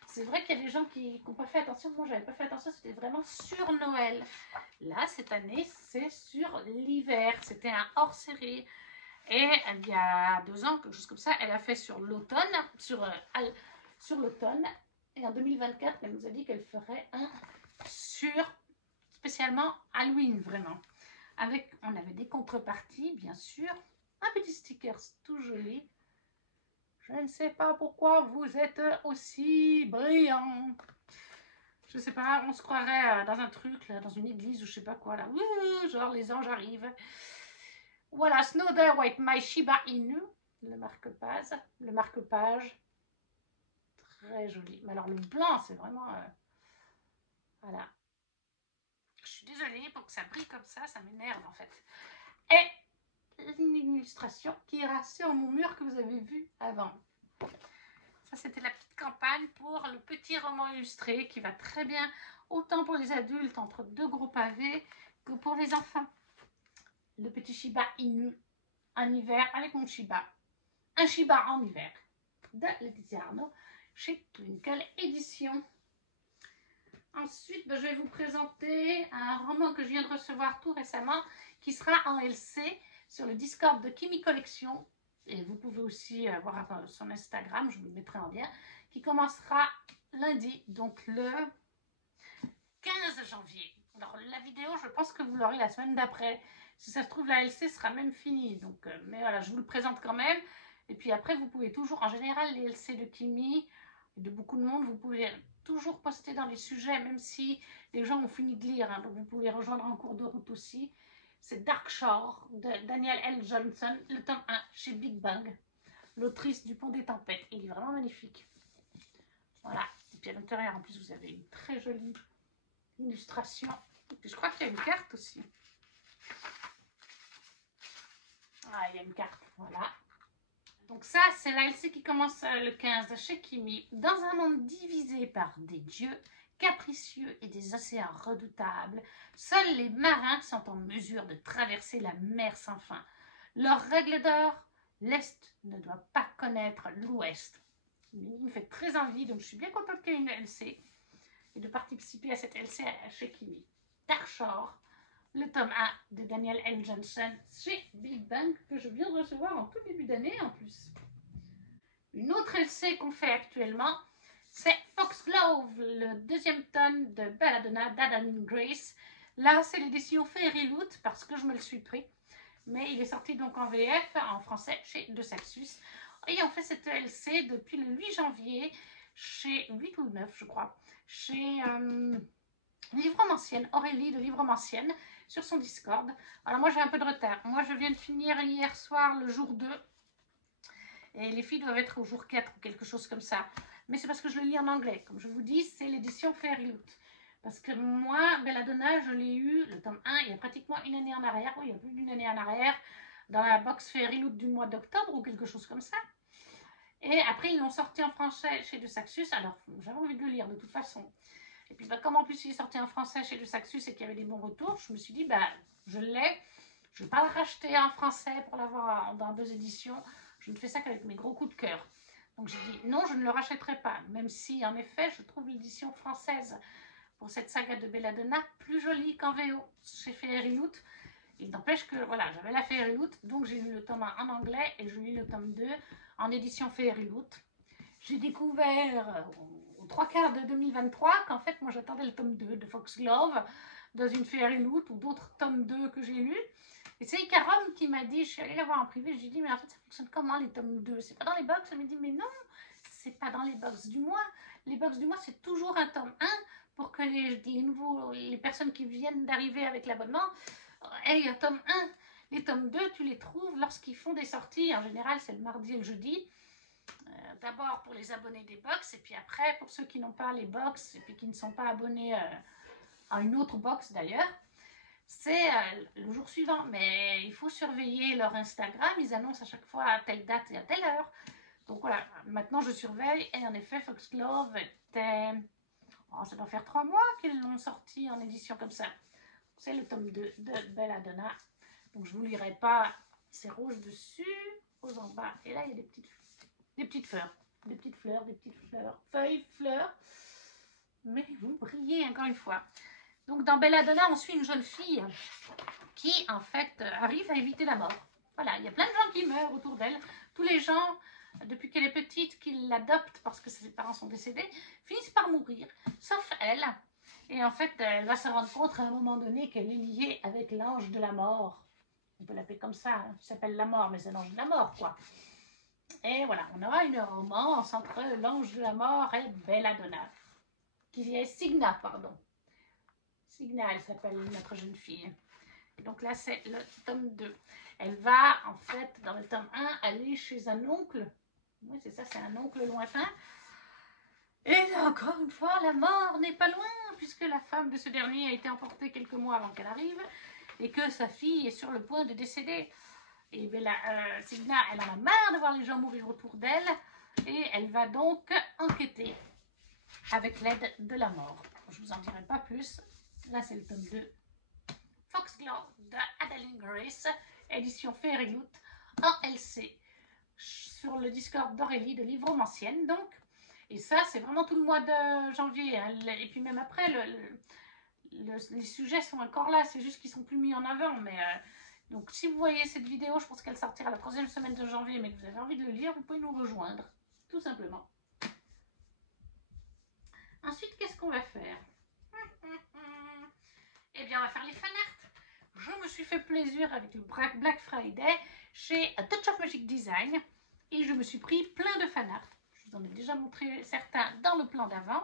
C'est vrai qu'il y a des gens qui n'ont pas fait attention. Moi, j'avais pas fait attention. C'était vraiment sur Noël. Là, cette année, c'est sur l'hiver. C'était un hors-série. Et il y a 2 ans, quelque chose comme ça, elle a fait sur l'automne. Sur l'automne. Et en 2024, elle nous a dit qu'elle ferait un sur spécialement Halloween, vraiment. Avec, on avait des contreparties, bien sûr. Un petit sticker tout joli. Je ne sais pas pourquoi vous êtes aussi brillant. Je sais pas, on se croirait dans un truc, là, dans une église ou je sais pas quoi, là. Genre, les anges arrivent. Voilà, Snow Day White My Shiba Inu. Le marque-page. Le marque-page. Très joli. Mais alors, le blanc, c'est vraiment... voilà. Je suis désolée pour que ça brille comme ça m'énerve en fait. Et une illustration qui ira sur mon mur que vous avez vu avant. Ça, c'était la petite campagne pour le petit roman illustré qui va très bien autant pour les adultes entre 2 gros pavés que pour les enfants. Le petit Shiba Inu en hiver avec mon Shiba. Un Shiba en hiver de Laetitia Arnaud chez Twinkle Edition. Ensuite, je vais vous présenter un roman que je viens de recevoir tout récemment qui sera en LC sur le Discord de Kimi Collection. Et vous pouvez aussi voir son Instagram, je vous le mettrai en lien, qui commencera lundi, donc le 15 janvier. Alors la vidéo, je pense que vous l'aurez la semaine d'après. Si ça se trouve, la LC sera même finie. Donc, mais voilà, je vous le présente quand même. Et puis après, vous pouvez toujours, en général, les LC de Kimi, de beaucoup de monde, vous pouvez toujours poster dans les sujets, même si les gens ont fini de lire. Hein, donc vous pouvez rejoindre en cours de route aussi. C'est Dark Shore de Danielle L. Johnson, le tome 1 chez Big Bang, l'autrice du Pont des Tempêtes. Il est vraiment magnifique. Voilà. Et puis à l'intérieur, en plus, vous avez une très jolie illustration. Et puis je crois qu'il y a une carte aussi. Ah, il y a une carte, voilà. Donc ça, c'est la LC qui commence le 15 chez Kimi. Dans un monde divisé par des dieux capricieux et des océans redoutables, seuls les marins sont en mesure de traverser la mer sans fin. Leur règle d'or, l'Est ne doit pas connaître l'Ouest. Il me fait très envie, donc je suis bien contente qu'il y ait une LC et de participer à cette LC chez Kimi. Dark Shore, le tome 1 de Danielle L. Johnson chez Big Bang, que je viens de recevoir en tout début d'année en plus. Une autre LC qu'on fait actuellement, c'est Foxglove, le 2e tome de Belladonna d'Adam Grace. Là, c'est l'édition Fairyloot parce que je me le suis pris. Mais il est sorti donc en VF, en français, chez De Saxus. Et on fait cette LC depuis le 8 janvier, chez 8 ou 9, je crois, chez Livromancienne, Aurélie de Livromancienne, sur son Discord. Alors moi, j'ai un peu de retard. Moi, je viens de finir hier soir le jour 2. Et les filles doivent être au jour 4 ou quelque chose comme ça. Mais c'est parce que je le lis en anglais. Comme je vous dis, c'est l'édition Fairyloot. Parce que moi, Belladonna, je l'ai eu, le tome 1, il y a pratiquement une année en arrière. Oui, il y a plus d'une année en arrière, dans la box Fairyloot du mois d'octobre ou quelque chose comme ça. Et après, ils l'ont sorti en français chez De Saxus. Alors, j'avais envie de le lire de toute façon. Et puis, comme en plus, il est sorti en français chez De Saxus et qu'il y avait des bons retours, je me suis dit, je l'ai. Je ne vais pas le racheter en français pour l'avoir dans 2 éditions. Je ne fais ça qu'avec mes gros coups de cœur. Donc j'ai dit non, je ne le rachèterai pas. Même si, en effet, je trouve l'édition française pour cette saga de Belladonna, plus jolie qu'en VO chez Fairyloot. Il n'empêche que, voilà, j'avais la Fairyloot, donc j'ai lu le tome 1 en anglais et je lis le tome 2 en édition Fairyloot. J'ai découvert aux 3/4 de 2023 qu'en fait, moi j'attendais le tome 2 de Foxglove dans une Fairyloot ou d'autres tomes 2 que j'ai lus. Et c'est Ikarom qui m'a dit, je suis allée la voir en privé, je lui ai dit, mais en fait ça fonctionne comment les tomes 2? C'est pas dans les box? Elle m'a dit, mais non, c'est pas dans les box du mois. Les box du mois, c'est toujours un tome 1 pour que les personnes qui viennent d'arriver avec l'abonnement aient un tome 1. Les tomes 2, tu les trouves lorsqu'ils font des sorties. En général, c'est le mardi et le jeudi. D'abord pour les abonnés des box, et puis après pour ceux qui n'ont pas les box et puis qui ne sont pas abonnés à une autre box d'ailleurs, c'est le jour suivant. Mais il faut surveiller leur Instagram, ils annoncent à chaque fois à telle date et à telle heure. Donc voilà, maintenant je surveille, et en effet Foxglove était... Oh, ça doit faire 3 mois qu'ils l'ont sorti en édition comme ça. C'est le tome 2 de Belladonna. Donc je ne vous lirai pas, c'est rouge dessus, rose en bas, et là il y a des petites fleurs, feuilles, fleurs. Mais vous brillez encore une fois. Donc dans Belladonna, on suit une jeune fille qui en fait arrive à éviter la mort. Voilà, il y a plein de gens qui meurent autour d'elle. Tous les gens, depuis qu'elle est petite, qui l'adoptent parce que ses parents sont décédés, finissent par mourir, sauf elle. Et en fait, elle va se rendre compte à un moment donné qu'elle est liée avec l'ange de la mort. On peut l'appeler comme ça, hein. Il s'appelle la mort, mais c'est l'ange de la mort, quoi. Et voilà, on aura une romance entre l'ange de la mort et Belladonna. Qui est Signa, pardon. Signa, elle s'appelle notre jeune fille. Et donc là, c'est le tome 2. Elle va, en fait, dans le tome 1, aller chez un oncle. Oui, c'est ça, c'est un oncle lointain. Et là, encore une fois, la mort n'est pas loin, puisque la femme de ce dernier a été emportée quelques mois avant qu'elle arrive, et que sa fille est sur le point de décéder. Et Signa, elle en a marre de voir les gens mourir autour d'elle, et elle va donc enquêter avec l'aide de la mort. Je ne vous en dirai pas plus. Là, c'est le tome 2. Foxglove de Adeline Grace, édition Fairyloot, en LC, sur le Discord d'Aurélie de Livre Romancienne, donc. Et ça, c'est vraiment tout le mois de janvier. Hein. Et puis même après, les sujets sont encore là, c'est juste qu'ils sont plus mis en avant. Mais donc, si vous voyez cette vidéo, je pense qu'elle sortira la 3e semaine de janvier, mais que vous avez envie de le lire, vous pouvez nous rejoindre, tout simplement. Ensuite, qu'est-ce qu'on va faire? Eh bien, on va faire les fanarts. Je me suis fait plaisir avec le Black Friday chez A Touch of Magic Design et je me suis pris plein de fanarts. Je vous en ai déjà montré certains dans le plan d'avant.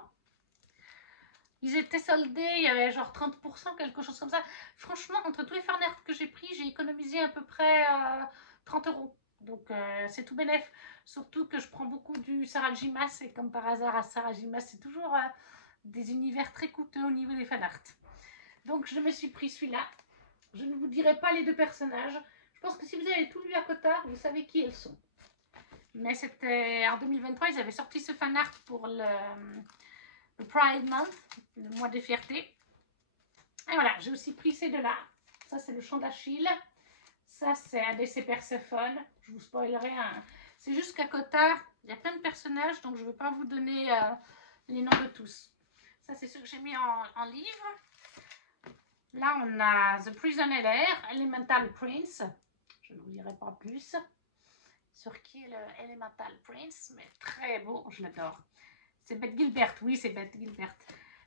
Ils étaient soldés, il y avait genre 30%, quelque chose comme ça. Franchement, entre tous les fanarts que j'ai pris, j'ai économisé à peu près 30 €. Donc c'est tout bénef. Surtout que je prends beaucoup du Sarah J. Maas et comme par hasard à Sarah J. Maas, c'est toujours des univers très coûteux au niveau des fanarts. Donc je me suis pris celui-là. Je ne vous dirai pas les deux personnages. Je pense que si vous avez tout lu à Cotard, vous savez qui elles sont. Mais c'était en 2023, ils avaient sorti ce fanart pour le Pride Month, le mois des fiertés. Et voilà, j'ai aussi pris ces deux-là. Ça, c'est le chant d'Achille. Ça, c'est ADC Perséphone. Je vous spoilerai un. C'est juste qu'à Cotard, il y a plein de personnages, donc je ne vais pas vous donner les noms de tous. Ça, c'est ce que j'ai mis en livre. Là, on a The Prison LR, Elemental Prince. Je ne vous dirai pas plus sur qui est le Elemental Prince, mais très beau, je l'adore. C'est Bette Gilbert, oui, c'est Bette Gilbert.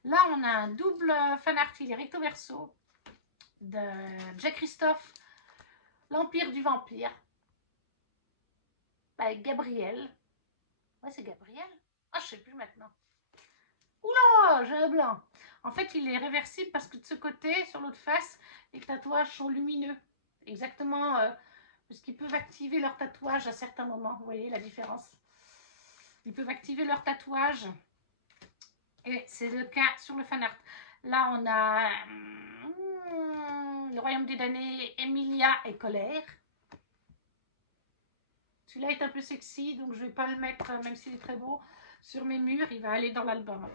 Là, on a un double fanart, il est recto verso, de Jack Christophe, L'Empire du Vampire, avec Gabriel. Ouais, c'est Gabriel. Ah, je ne sais plus maintenant. Oula, j'ai un blanc. En fait, il est réversible parce que de ce côté, sur l'autre face, les tatouages sont lumineux. Exactement, parce qu'ils peuvent activer leur tatouage à certains moments. Vous voyez la différence? Ils peuvent activer leur tatouage. Et c'est le cas sur le fanart. Là, on a le Royaume des damnés, Emilia et Colère. Celui-là est un peu sexy, donc je ne vais pas le mettre, même s'il est très beau, sur mes murs. Il va aller dans l'album.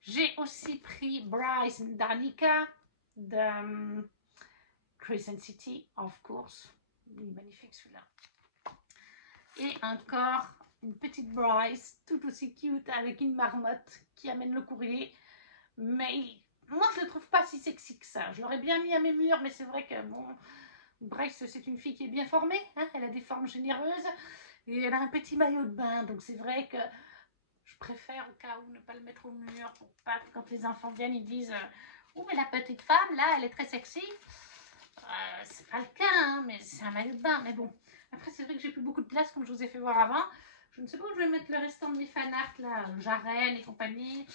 J'ai aussi pris Bryce and Danica de Crescent City, of course. Il est magnifique celui-là. Et encore une petite Bryce, tout aussi cute, avec une marmotte qui amène le courrier. Mais moi, je le trouve pas si sexy que ça. Je l'aurais bien mis à mes murs, mais c'est vrai que, bon, Bryce, c'est une fille qui est bien formée. Hein, elle a des formes généreuses et elle a un petit maillot de bain. Donc, c'est vrai que je préfère, au cas où, ne pas le mettre au mur pour pas, quand les enfants viennent, ils disent oh, mais la petite femme, là, elle est très sexy. C'est pas le cas, hein, mais c'est un maillot de bain. Mais bon, après, c'est vrai que j'ai plus beaucoup de place, comme je vous ai fait voir avant. Je ne sais pas où je vais mettre le restant de mes fanarts, là, Jaren et compagnie.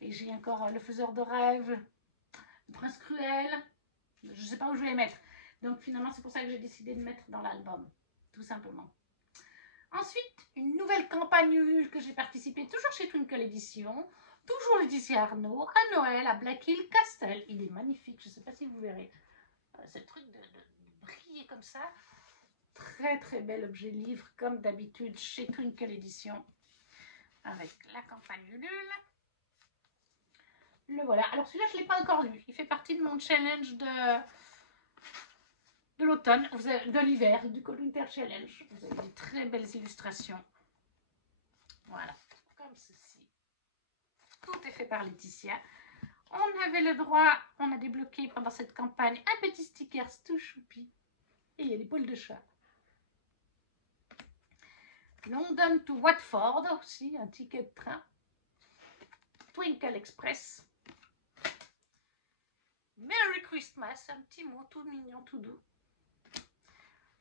Et j'ai encore le faiseur de rêve, le prince cruel. Je ne sais pas où je vais les mettre. Donc finalement, c'est pour ça que j'ai décidé de mettre dans l'album, tout simplement. Ensuite, une nouvelle campagne que j'ai participé, toujours chez Twinkle Edition, toujours Laetitia Arnaud, à Noël, à Black Hill Castle. Il est magnifique, je ne sais pas si vous verrez. Ce truc de briller comme ça. Très très bel objet livre, comme d'habitude chez Twinkle Edition, avec la campagne Ulule. Le voilà. Alors celui-là, je ne l'ai pas encore lu. Il fait partie de mon challenge de l'automne, de l'hiver, du Winter Challenge. Vous avez des très belles illustrations. Voilà, comme ceci. Tout est fait par Laetitia. On avait le droit, on a débloqué pendant cette campagne un petit sticker tout choupi. Et il y a des poils de chat. London to Watford aussi, un ticket de train. Twinkle Express. Merry Christmas, un petit mot tout mignon, tout doux.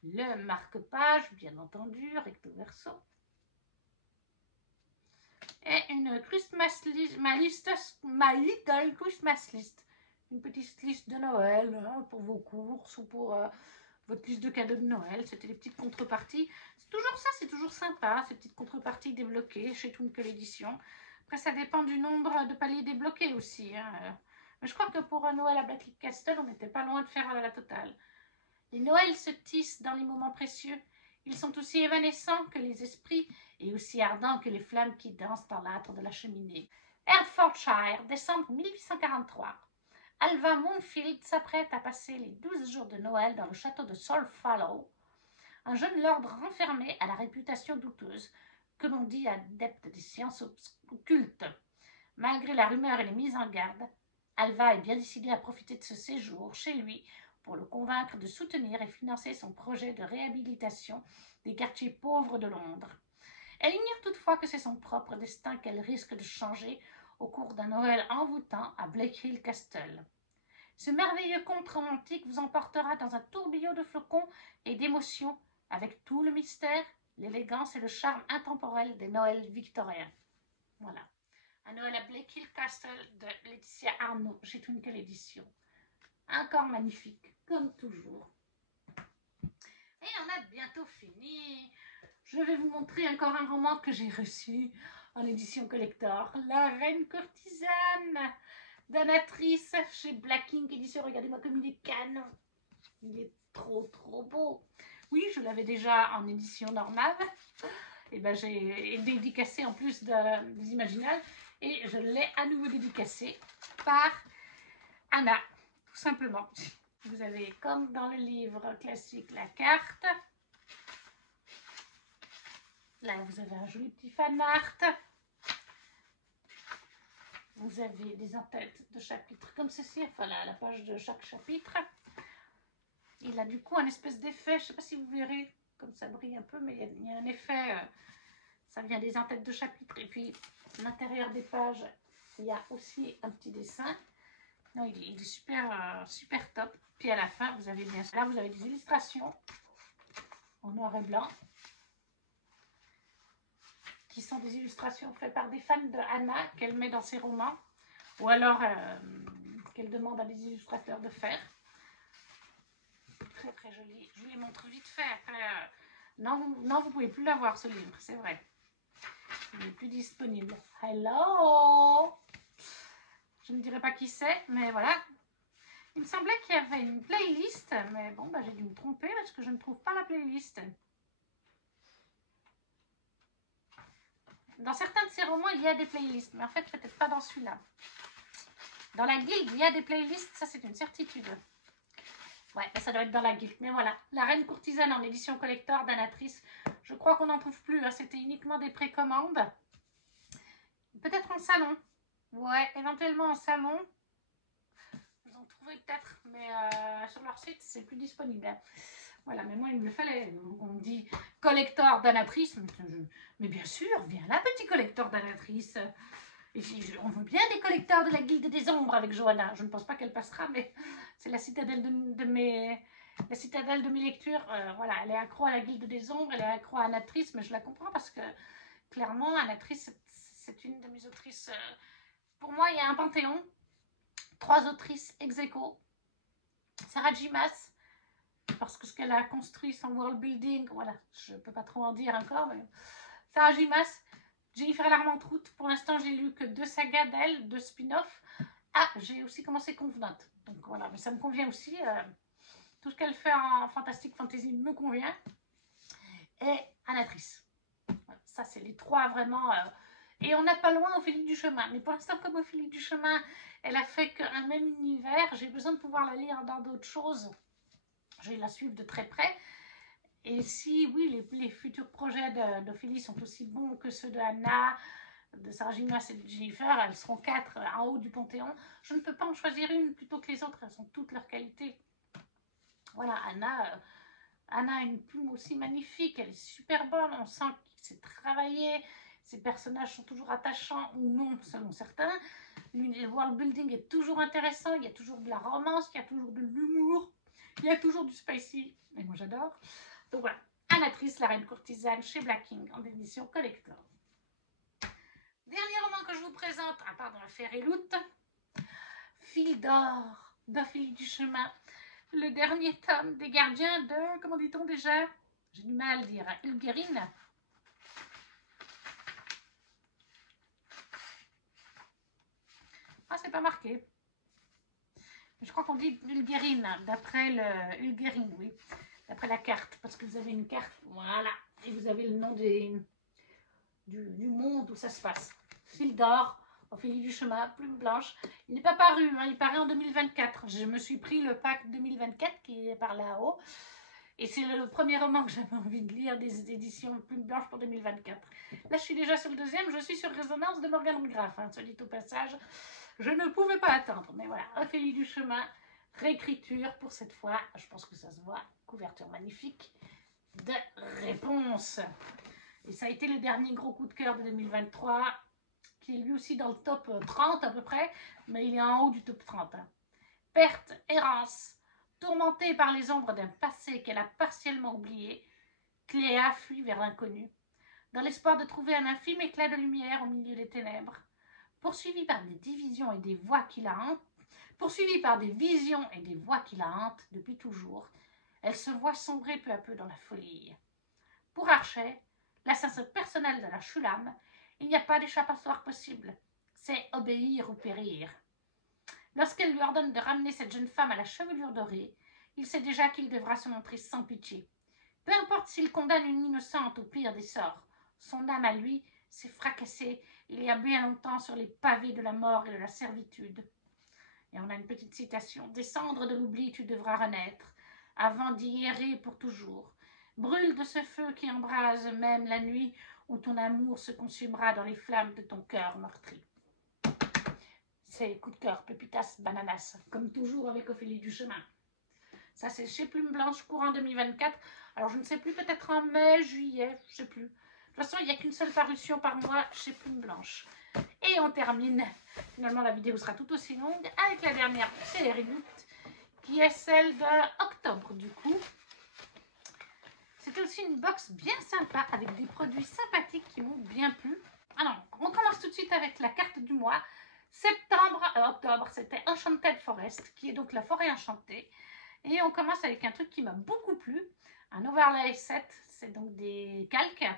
Le marque-page, bien entendu, recto verso. Et une Christmas list, my little Christmas list. Une petite liste de Noël hein, pour vos courses ou pour votre liste de cadeaux de Noël. C'était les petites contreparties. C'est toujours ça, c'est toujours sympa, ces petites contreparties débloquées chez Twinkle Edition. Après, ça dépend du nombre de paliers débloqués aussi. Hein. Mais je crois que pour un Noël à Black Hill Castle, on n'était pas loin de faire la totale. Les Noëls se tissent dans les moments précieux. Ils sont aussi évanescents que les esprits et aussi ardents que les flammes qui dansent dans l'âtre de la cheminée. Hertfordshire, décembre 1843. Alva Moonfield s'apprête à passer les 12 jours de Noël dans le château de Solfallow. Un jeune lord renfermé à la réputation douteuse, que l'on dit adepte des sciences occultes. Malgré la rumeur et les mises en garde, Alva est bien décidée à profiter de ce séjour chez lui pour le convaincre de soutenir et financer son projet de réhabilitation des quartiers pauvres de Londres. Elle ignore toutefois que c'est son propre destin qu'elle risque de changer au cours d'un Noël envoûtant à Black Hill Castle. Ce merveilleux conte romantique vous emportera dans un tourbillon de flocons et d'émotions avec tout le mystère, l'élégance et le charme intemporel des Noëls victoriens. Voilà. Un Noël à Black Hill Castle de Laetitia Arnaud chez Twinkle Edition. Encore magnifique, comme toujours. Et on a bientôt fini. Je vais vous montrer encore un roman que j'ai reçu en édition collector. La Reine Courtisane d'Anatrice chez Black Ink Édition. Regardez-moi comme il est canon. Il est trop beau. Oui, je l'avais déjà en édition normale. Et ben j'ai dédicacé en plus des Imaginales. Et je l'ai à nouveau dédicacé par Anna, tout simplement. Vous avez, comme dans le livre classique, la carte. Là, vous avez un joli petit fan art. Vous avez des en-têtes de chapitres comme ceci, enfin la page de chaque chapitre. Il a du coup un espèce d'effet, je ne sais pas si vous verrez, comme ça brille un peu, mais il y a un effet, ça vient des en-têtes de chapitres. Et puis, à l'intérieur des pages, il y a aussi un petit dessin. Non, il est super, super top. Puis à la fin, vous avez bien là, vous avez des illustrations en noir et blanc, qui sont des illustrations faites par des fans de Anna qu'elle met dans ses romans, ou alors qu'elle demande à des illustrateurs de faire. Très joli. Je vous les montre vite fait. Après, non, vous pouvez plus l'avoir ce livre, c'est vrai. Il n'est plus disponible. Hello! Je ne dirai pas qui c'est, mais voilà. Il me semblait qu'il y avait une playlist, mais bon, bah, j'ai dû me tromper parce que je ne trouve pas la playlist. Dans certains de ces romans, il y a des playlists, mais en fait, peut-être pas dans celui-là. Dans la guilde, il y a des playlists, ça c'est une certitude. Ouais, ça doit être dans la guilde. Mais voilà, La Reine Courtisane en édition collector d'Anatrice. Je crois qu'on n'en trouve plus, hein. C'était uniquement des précommandes. Peut-être en salon. Ouais, éventuellement en salon. Vous en trouvez peut-être, mais sur leur site, c'est plus disponible. Voilà, mais moi, il me le fallait. On me dit collector d'Anatrice. Mais bien sûr, viens là, petit collector d'Anatrice. On veut bien des collecteurs de la Guilde des Ombres avec Johanna. Je ne pense pas qu'elle passera, mais c'est la citadelle de mes lectures. Voilà, elle est accro à la Guilde des Ombres, elle est accro à Anatrice, mais je la comprends parce que clairement, Anatrice, c'est une de mes autrices. Pour moi, il y a un panthéon. 3 autrices ex aequo. Sarah J. Maas, parce que ce qu'elle a construit, son world building, voilà, je ne peux pas trop en dire encore, mais Sarah J. Maas, Jennifer Larmentrout, pour l'instant, j'ai lu que 2 sagas d'elle, 2 spin-offs. Ah, j'ai aussi commencé Convenant, donc voilà, mais ça me convient aussi. Tout ce qu'elle fait en fantastique fantasy me convient. Et Anatrice. Ça, c'est les 3 vraiment. Et on n'a pas loin Ophélie Duchemin. Mais pour l'instant, comme Ophélie Duchemin, elle a fait qu'un même univers, j'ai besoin de pouvoir la lire dans d'autres choses. Je vais la suivre de très près. Et si, oui, les futurs projets d'Ophélie sont aussi bons que ceux de Anna, de Sarah J. Maas et de Jennifer, elles seront 4 en haut du Panthéon. Je ne peux pas en choisir une plutôt que les autres, elles ont toutes leurs qualités. Voilà, Anna a une plume aussi magnifique, elle est super bonne, on sent que c'est travaillé, ses personnages sont toujours attachants ou non, selon certains. Le world building est toujours intéressant, il y a toujours de la romance, il y a toujours de l'humour, il y a toujours du spicy, et moi j'adore. Donc voilà, Anatrice, la reine courtisane, chez Black King, en édition collector. Dernier roman que je vous présente, à part dans l'affaire Eloute, Fil d'or d'Ophélie Duchemin, le dernier tome des gardiens de, comment dit-on déjà? J'ai du mal à le dire, Ulgerine. Ah, c'est pas marqué. Je crois qu'on dit Ulgerine, d'après le Ulgerine, oui. D'après la carte, parce que vous avez une carte, voilà. Et vous avez le nom du monde où ça se passe. Fil d'or, Ophélie Duchemin, plume blanche. Il n'est pas paru, hein, il paraît en 2024. Je me suis pris le pack 2024 qui est par là-haut. Et c'est le premier roman que j'avais envie de lire des éditions Plume Blanche pour 2024. Là, je suis déjà sur le deuxième. Je suis sur Résonance de Morgane Graff, hein, soit dit au passage. Je ne pouvais pas attendre. Mais voilà, Ophélie Duchemin, réécriture pour cette fois. Je pense que ça se voit. Couverture magnifique de Réponse. Et ça a été le dernier gros coup de cœur de 2023, qui est lui aussi dans le top 30 à peu près, mais il est en haut du top 30. Hein. Perte, errance. Tourmentée par les ombres d'un passé qu'elle a partiellement oublié, Cléa fuit vers l'inconnu, dans l'espoir de trouver un infime éclat de lumière au milieu des ténèbres. Poursuivie par des divisions et des voix qui la hantent, poursuivie par des visions et des voix qui la hantent depuis toujours, elle se voit sombrer peu à peu dans la folie. Pour Archet, l'assassin personnel de la Shulam, il n'y a pas d'échappatoire possible. C'est obéir ou périr. Lorsqu'elle lui ordonne de ramener cette jeune femme à la chevelure dorée, il sait déjà qu'il devra se montrer sans pitié. Peu importe s'il condamne une innocente au pire des sorts, son âme à lui s'est fracassée il y a bien longtemps sur les pavés de la mort et de la servitude. Et on a une petite citation. « Des cendres de l'oubli tu devras renaître, avant d'y errer pour toujours. Brûle de ce feu qui embrase même la nuit où ton amour se consumera dans les flammes de ton cœur meurtri. » C'est coup de cœur, pépitas, bananas, comme toujours avec Ophélie Duchemin. Ça, c'est chez Plume Blanche, courant 2024. Alors, je ne sais plus, peut-être en mai, juillet, je ne sais plus. De toute façon, il n'y a qu'une seule parution par mois chez Plume Blanche. Et on termine. Finalement, la vidéo sera tout aussi longue avec la dernière série, qui est celle d'octobre, du coup. C'était aussi une box bien sympa, avec des produits sympathiques qui m'ont bien plu. Alors, on commence tout de suite avec la carte du mois. Octobre, c'était Enchanted Forest, qui est donc la forêt enchantée. Et on commence avec un truc qui m'a beaucoup plu, un overlay set, c'est donc des calques,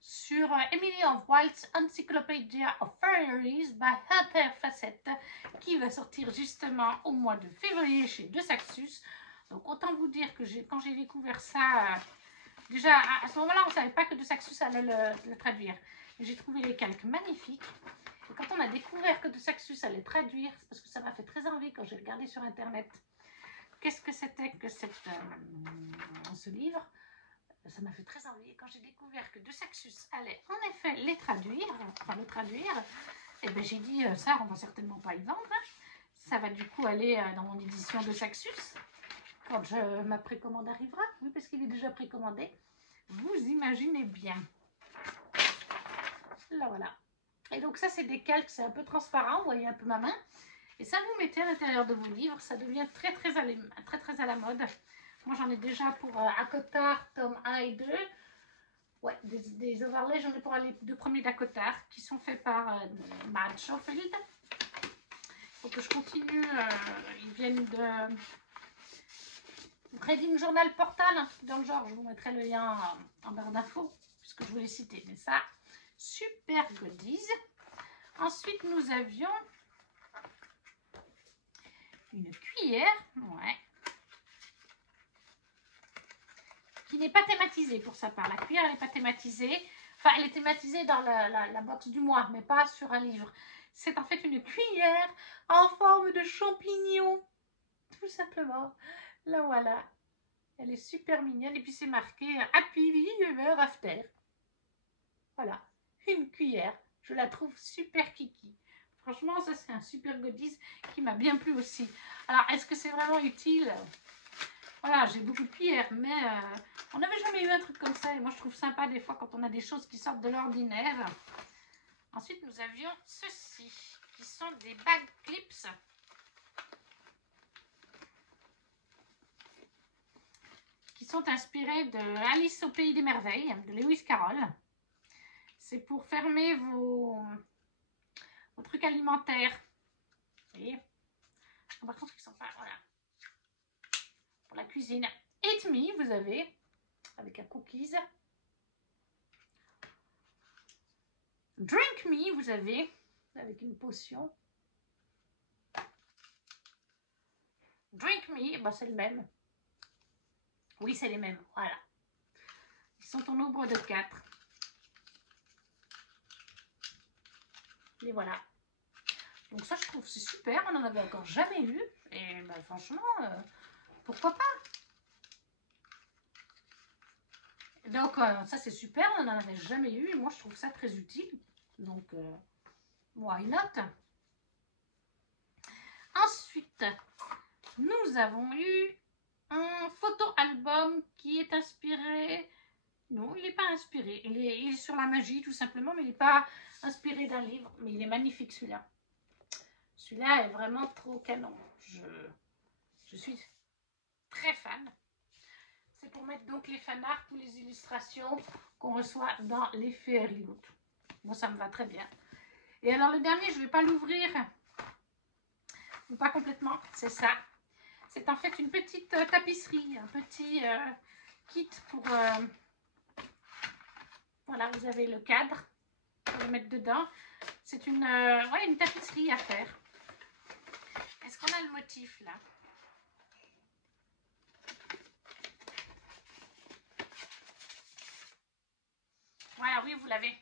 sur Emily of Wild's Encyclopedia of Fairies by Hunter Facette, qui va sortir justement au mois de février chez De Saxus. Donc autant vous dire que quand j'ai découvert ça, déjà à ce moment-là, on ne savait pas que De Saxus allait le traduire. J'ai trouvé les calques magnifiques. Et quand on a découvert que De Saxus allait traduire, c'est parce que ça m'a fait très envie quand j'ai regardé sur Internet qu'est-ce que c'était que ce livre. Ça m'a fait très envie. Quand j'ai découvert que De Saxus allait en effet le traduire, Et ben j'ai dit, ça, on va certainement pas y vendre. Hein. Ça va du coup aller dans mon édition de Saxus. Quand ma précommande arrivera. Oui, parce qu'il est déjà précommandé. Vous imaginez bien. Là, voilà. Et donc ça, c'est des calques, c'est un peu transparent. Vous voyez un peu ma main. Et ça, vous mettez à l'intérieur de vos livres. Ça devient très, très à la mode. Moi, j'en ai déjà pour Akotard, tome 1 et 2. Ouais, des overlays, j'en ai pour les 2 premiers d'Akotard qui sont faits par Matt Schofield. Il faut que je continue. Ils viennent de Reading Journal Portal. Dans le genre, je vous mettrai le lien en barre d'infos puisque je voulais citer. Mais ça, super goodies. Ensuite, nous avions une cuillère. Ouais. Qui n'est pas thématisée pour sa part. La cuillère, elle n'est pas thématisée. Enfin, elle est thématisée dans la box du mois, mais pas sur un livre. C'est en fait une cuillère en forme de champignon. Tout simplement. Là, voilà. Elle est super mignonne. Et puis, c'est marqué Happy Ever After. Voilà. Une cuillère. Je la trouve super kiki. Franchement, ça, c'est un super goodies qui m'a bien plu aussi. Alors, est-ce que c'est vraiment utile ? Voilà, j'ai beaucoup de cuillères, mais on n'avait jamais eu un truc comme ça. Et moi, je trouve sympa des fois quand on a des choses qui sortent de l'ordinaire. Ensuite, nous avions ceci, qui sont des bag clips. Qui sont inspirés de Alice au Pays des Merveilles, de Lewis Carroll. C'est pour fermer vos trucs alimentaires. Vous voyez ? Par contre, ils sont pas... Voilà. Pour la cuisine. Eat Me, vous avez, avec un cookies. Drink Me, vous avez, avec une potion. Drink Me, bah c'est le même. Oui, c'est les mêmes, voilà. Ils sont au nombre de 4. Et voilà. Donc ça, je trouve c'est super. On n'en avait encore jamais eu. Et bah, franchement, pourquoi pas? Donc ça, c'est super. On n'en avait jamais eu. Et moi, je trouve ça très utile. Donc, why not? Ensuite, nous avons eu un photo-album qui est inspiré... Non, il n'est pas inspiré. Il est sur la magie, tout simplement, mais il n'est pas inspiré d'un livre. Mais il est magnifique, celui-là. Celui-là est vraiment trop canon. Je suis très fan. C'est pour mettre donc les fanarts ou les illustrations qu'on reçoit dans les Fairyloot. Moi, ça me va très bien. Et alors, le dernier, je ne vais pas l'ouvrir. Ou pas complètement, c'est ça. C'est en fait une petite tapisserie, un petit kit pour... voilà, vous avez le cadre pour le mettre dedans. C'est une tapisserie à faire. Est-ce qu'on a le motif là? Voilà, oui, vous l'avez.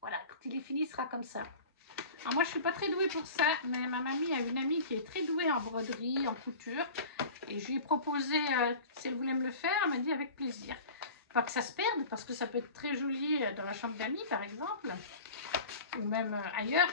Voilà, quand il est fini, il sera comme ça. Alors moi, je ne suis pas très douée pour ça, mais ma mamie a une amie qui est très douée en broderie, en couture. Et je lui ai proposé, si elle voulait me le faire, elle m'a dit avec plaisir. Pas que ça se perde, parce que ça peut être très joli dans la chambre d'amis, par exemple. Ou même ailleurs.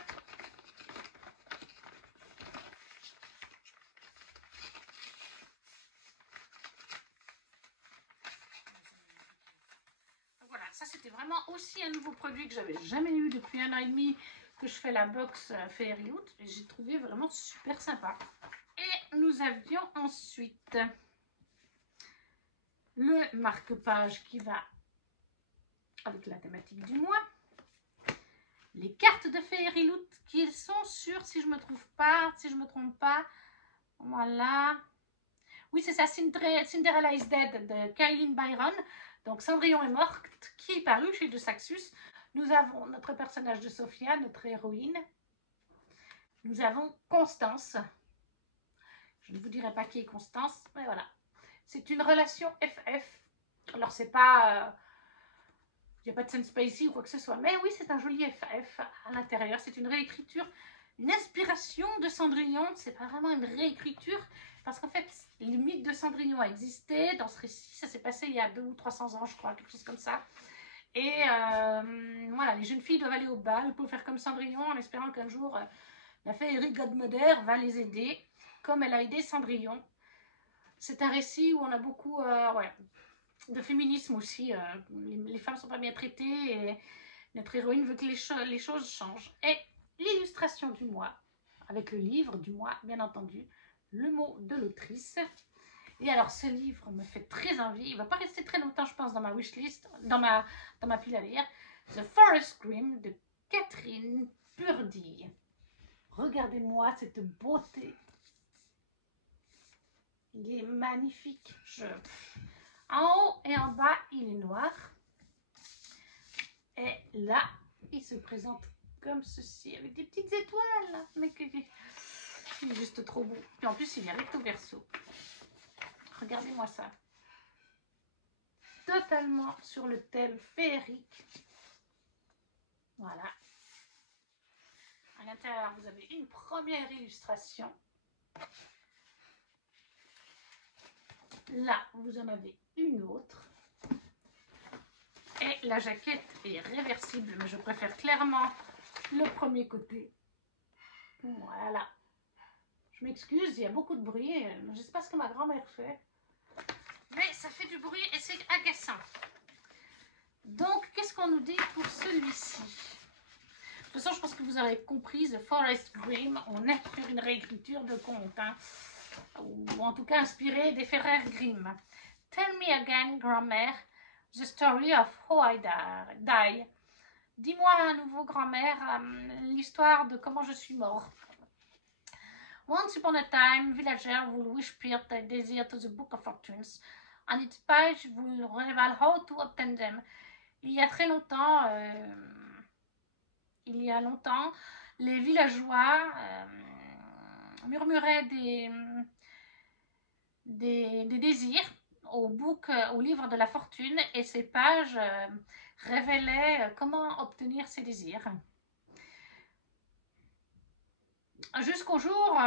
Donc voilà, ça c'était vraiment aussi un nouveau produit que j'avais jamais eu depuis 1 an et demi que je fais la box Fairyloot. Et j'ai trouvé vraiment super sympa. Et nous avions ensuite le marque-page qui va avec la thématique du mois. Les cartes de Fairyloot qui sont sur, si je me trompe pas, voilà. Oui, c'est ça, Cinderella is Dead de Kailyn Byron. Donc Cendrillon est morte, qui est paru chez De Saxus. Nous avons notre personnage de Sophia, notre héroïne. Nous avons Constance. Je ne vous dirai pas qui est Constance, mais voilà. C'est une relation FF. Alors, c'est pas... il n'y a pas de Sense Spacey ou quoi que ce soit. Mais oui, c'est un joli FF à l'intérieur. C'est une réécriture, une inspiration de Cendrillon. C'est pas vraiment une réécriture. Parce qu'en fait, le mythe de Cendrillon a existé. Dans ce récit, ça s'est passé il y a 200 ou 300 ans, je crois. Quelque chose comme ça. Et voilà, les jeunes filles doivent aller au bal pour faire comme Cendrillon en espérant qu'un jour la féerie Godmother va les aider, comme elle a aidé Cendrillon. C'est un récit où on a beaucoup de féminisme aussi. Les femmes ne sont pas bien traitées et notre héroïne veut que les choses changent. Et l'illustration du mois, avec le livre du mois, bien entendu, le mot de l'autrice. Et alors, ce livre me fait très envie. Il ne va pas rester très longtemps, je pense, dans ma wishlist, dans ma pile à lire. The Forest Grimm de Catherine Purdie. Regardez-moi cette beauté. Il est magnifique. En haut et en bas, il est noir. Et là, il se présente comme ceci, avec des petites étoiles. Mais il est juste trop beau. Et en plus, il est recto verso. Regardez-moi ça. Totalement sur le thème féerique. Voilà. À l'intérieur, vous avez une première illustration. Là, vous en avez une autre. Et la jaquette est réversible, mais je préfère clairement le premier côté. Voilà. Je m'excuse, il y a beaucoup de bruit. Je ne sais pas ce que ma grand-mère fait. Mais ça fait du bruit et c'est agaçant. Donc, qu'est-ce qu'on nous dit pour celui-ci? De toute façon, je pense que vous avez compris, The Forest Grimm, on est sur une réécriture de conte, hein, ou en tout cas inspiré des frères Grimm. Tell me again, grand-mère, the story of how I die. Dis-moi à nouveau, grand-mère, l'histoire de comment je suis mort. Once upon a time, villager will whisper their desire to the Book of Fortunes, and its page will reveal how to obtain them. Il y a très longtemps, les villageois murmuraient des désirs au livre de la fortune, et ces pages révélaient comment obtenir ces désirs. Jusqu'au jour,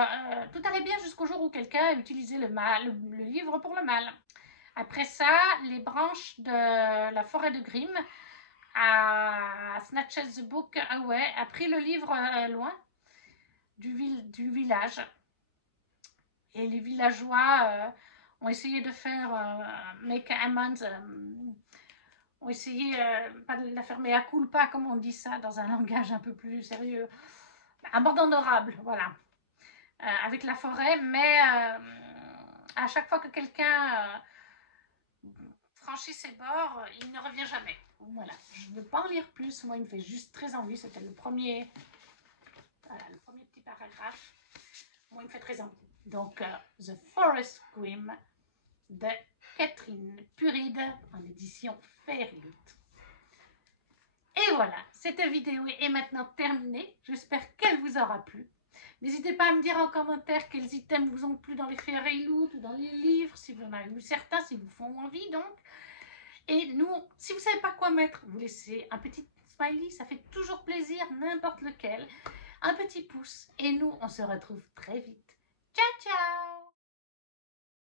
tout allait bien jusqu'au jour où quelqu'un utilisait le livre pour le mal. Après ça, les branches de la forêt de Grimm a snatched the book away, a pris le livre loin du village. Et les villageois ont essayé de faire make amends, ont essayé pas de la faire mea culpa, comme on dit ça dans un langage un peu plus sérieux, un bord honorable, voilà, avec la forêt, mais à chaque fois que quelqu'un franchit ses bords, il ne revient jamais. Voilà, je ne veux pas en lire plus, moi il me fait juste très envie, c'était le premier petit paragraphe, moi il me fait très envie. Donc, The Forest Grimm de Catherine Purdie en édition Fairyloot. Et voilà, cette vidéo est maintenant terminée. J'espère qu'elle vous aura plu. N'hésitez pas à me dire en commentaire quels items vous ont plu dans les Fairyloot ou dans les livres, si vous en avez lu certains, si vous font envie donc. Et nous, si vous ne savez pas quoi mettre, vous laissez un petit smiley, ça fait toujours plaisir, n'importe lequel. Un petit pouce. Et nous, on se retrouve très vite. Ciao, ciao!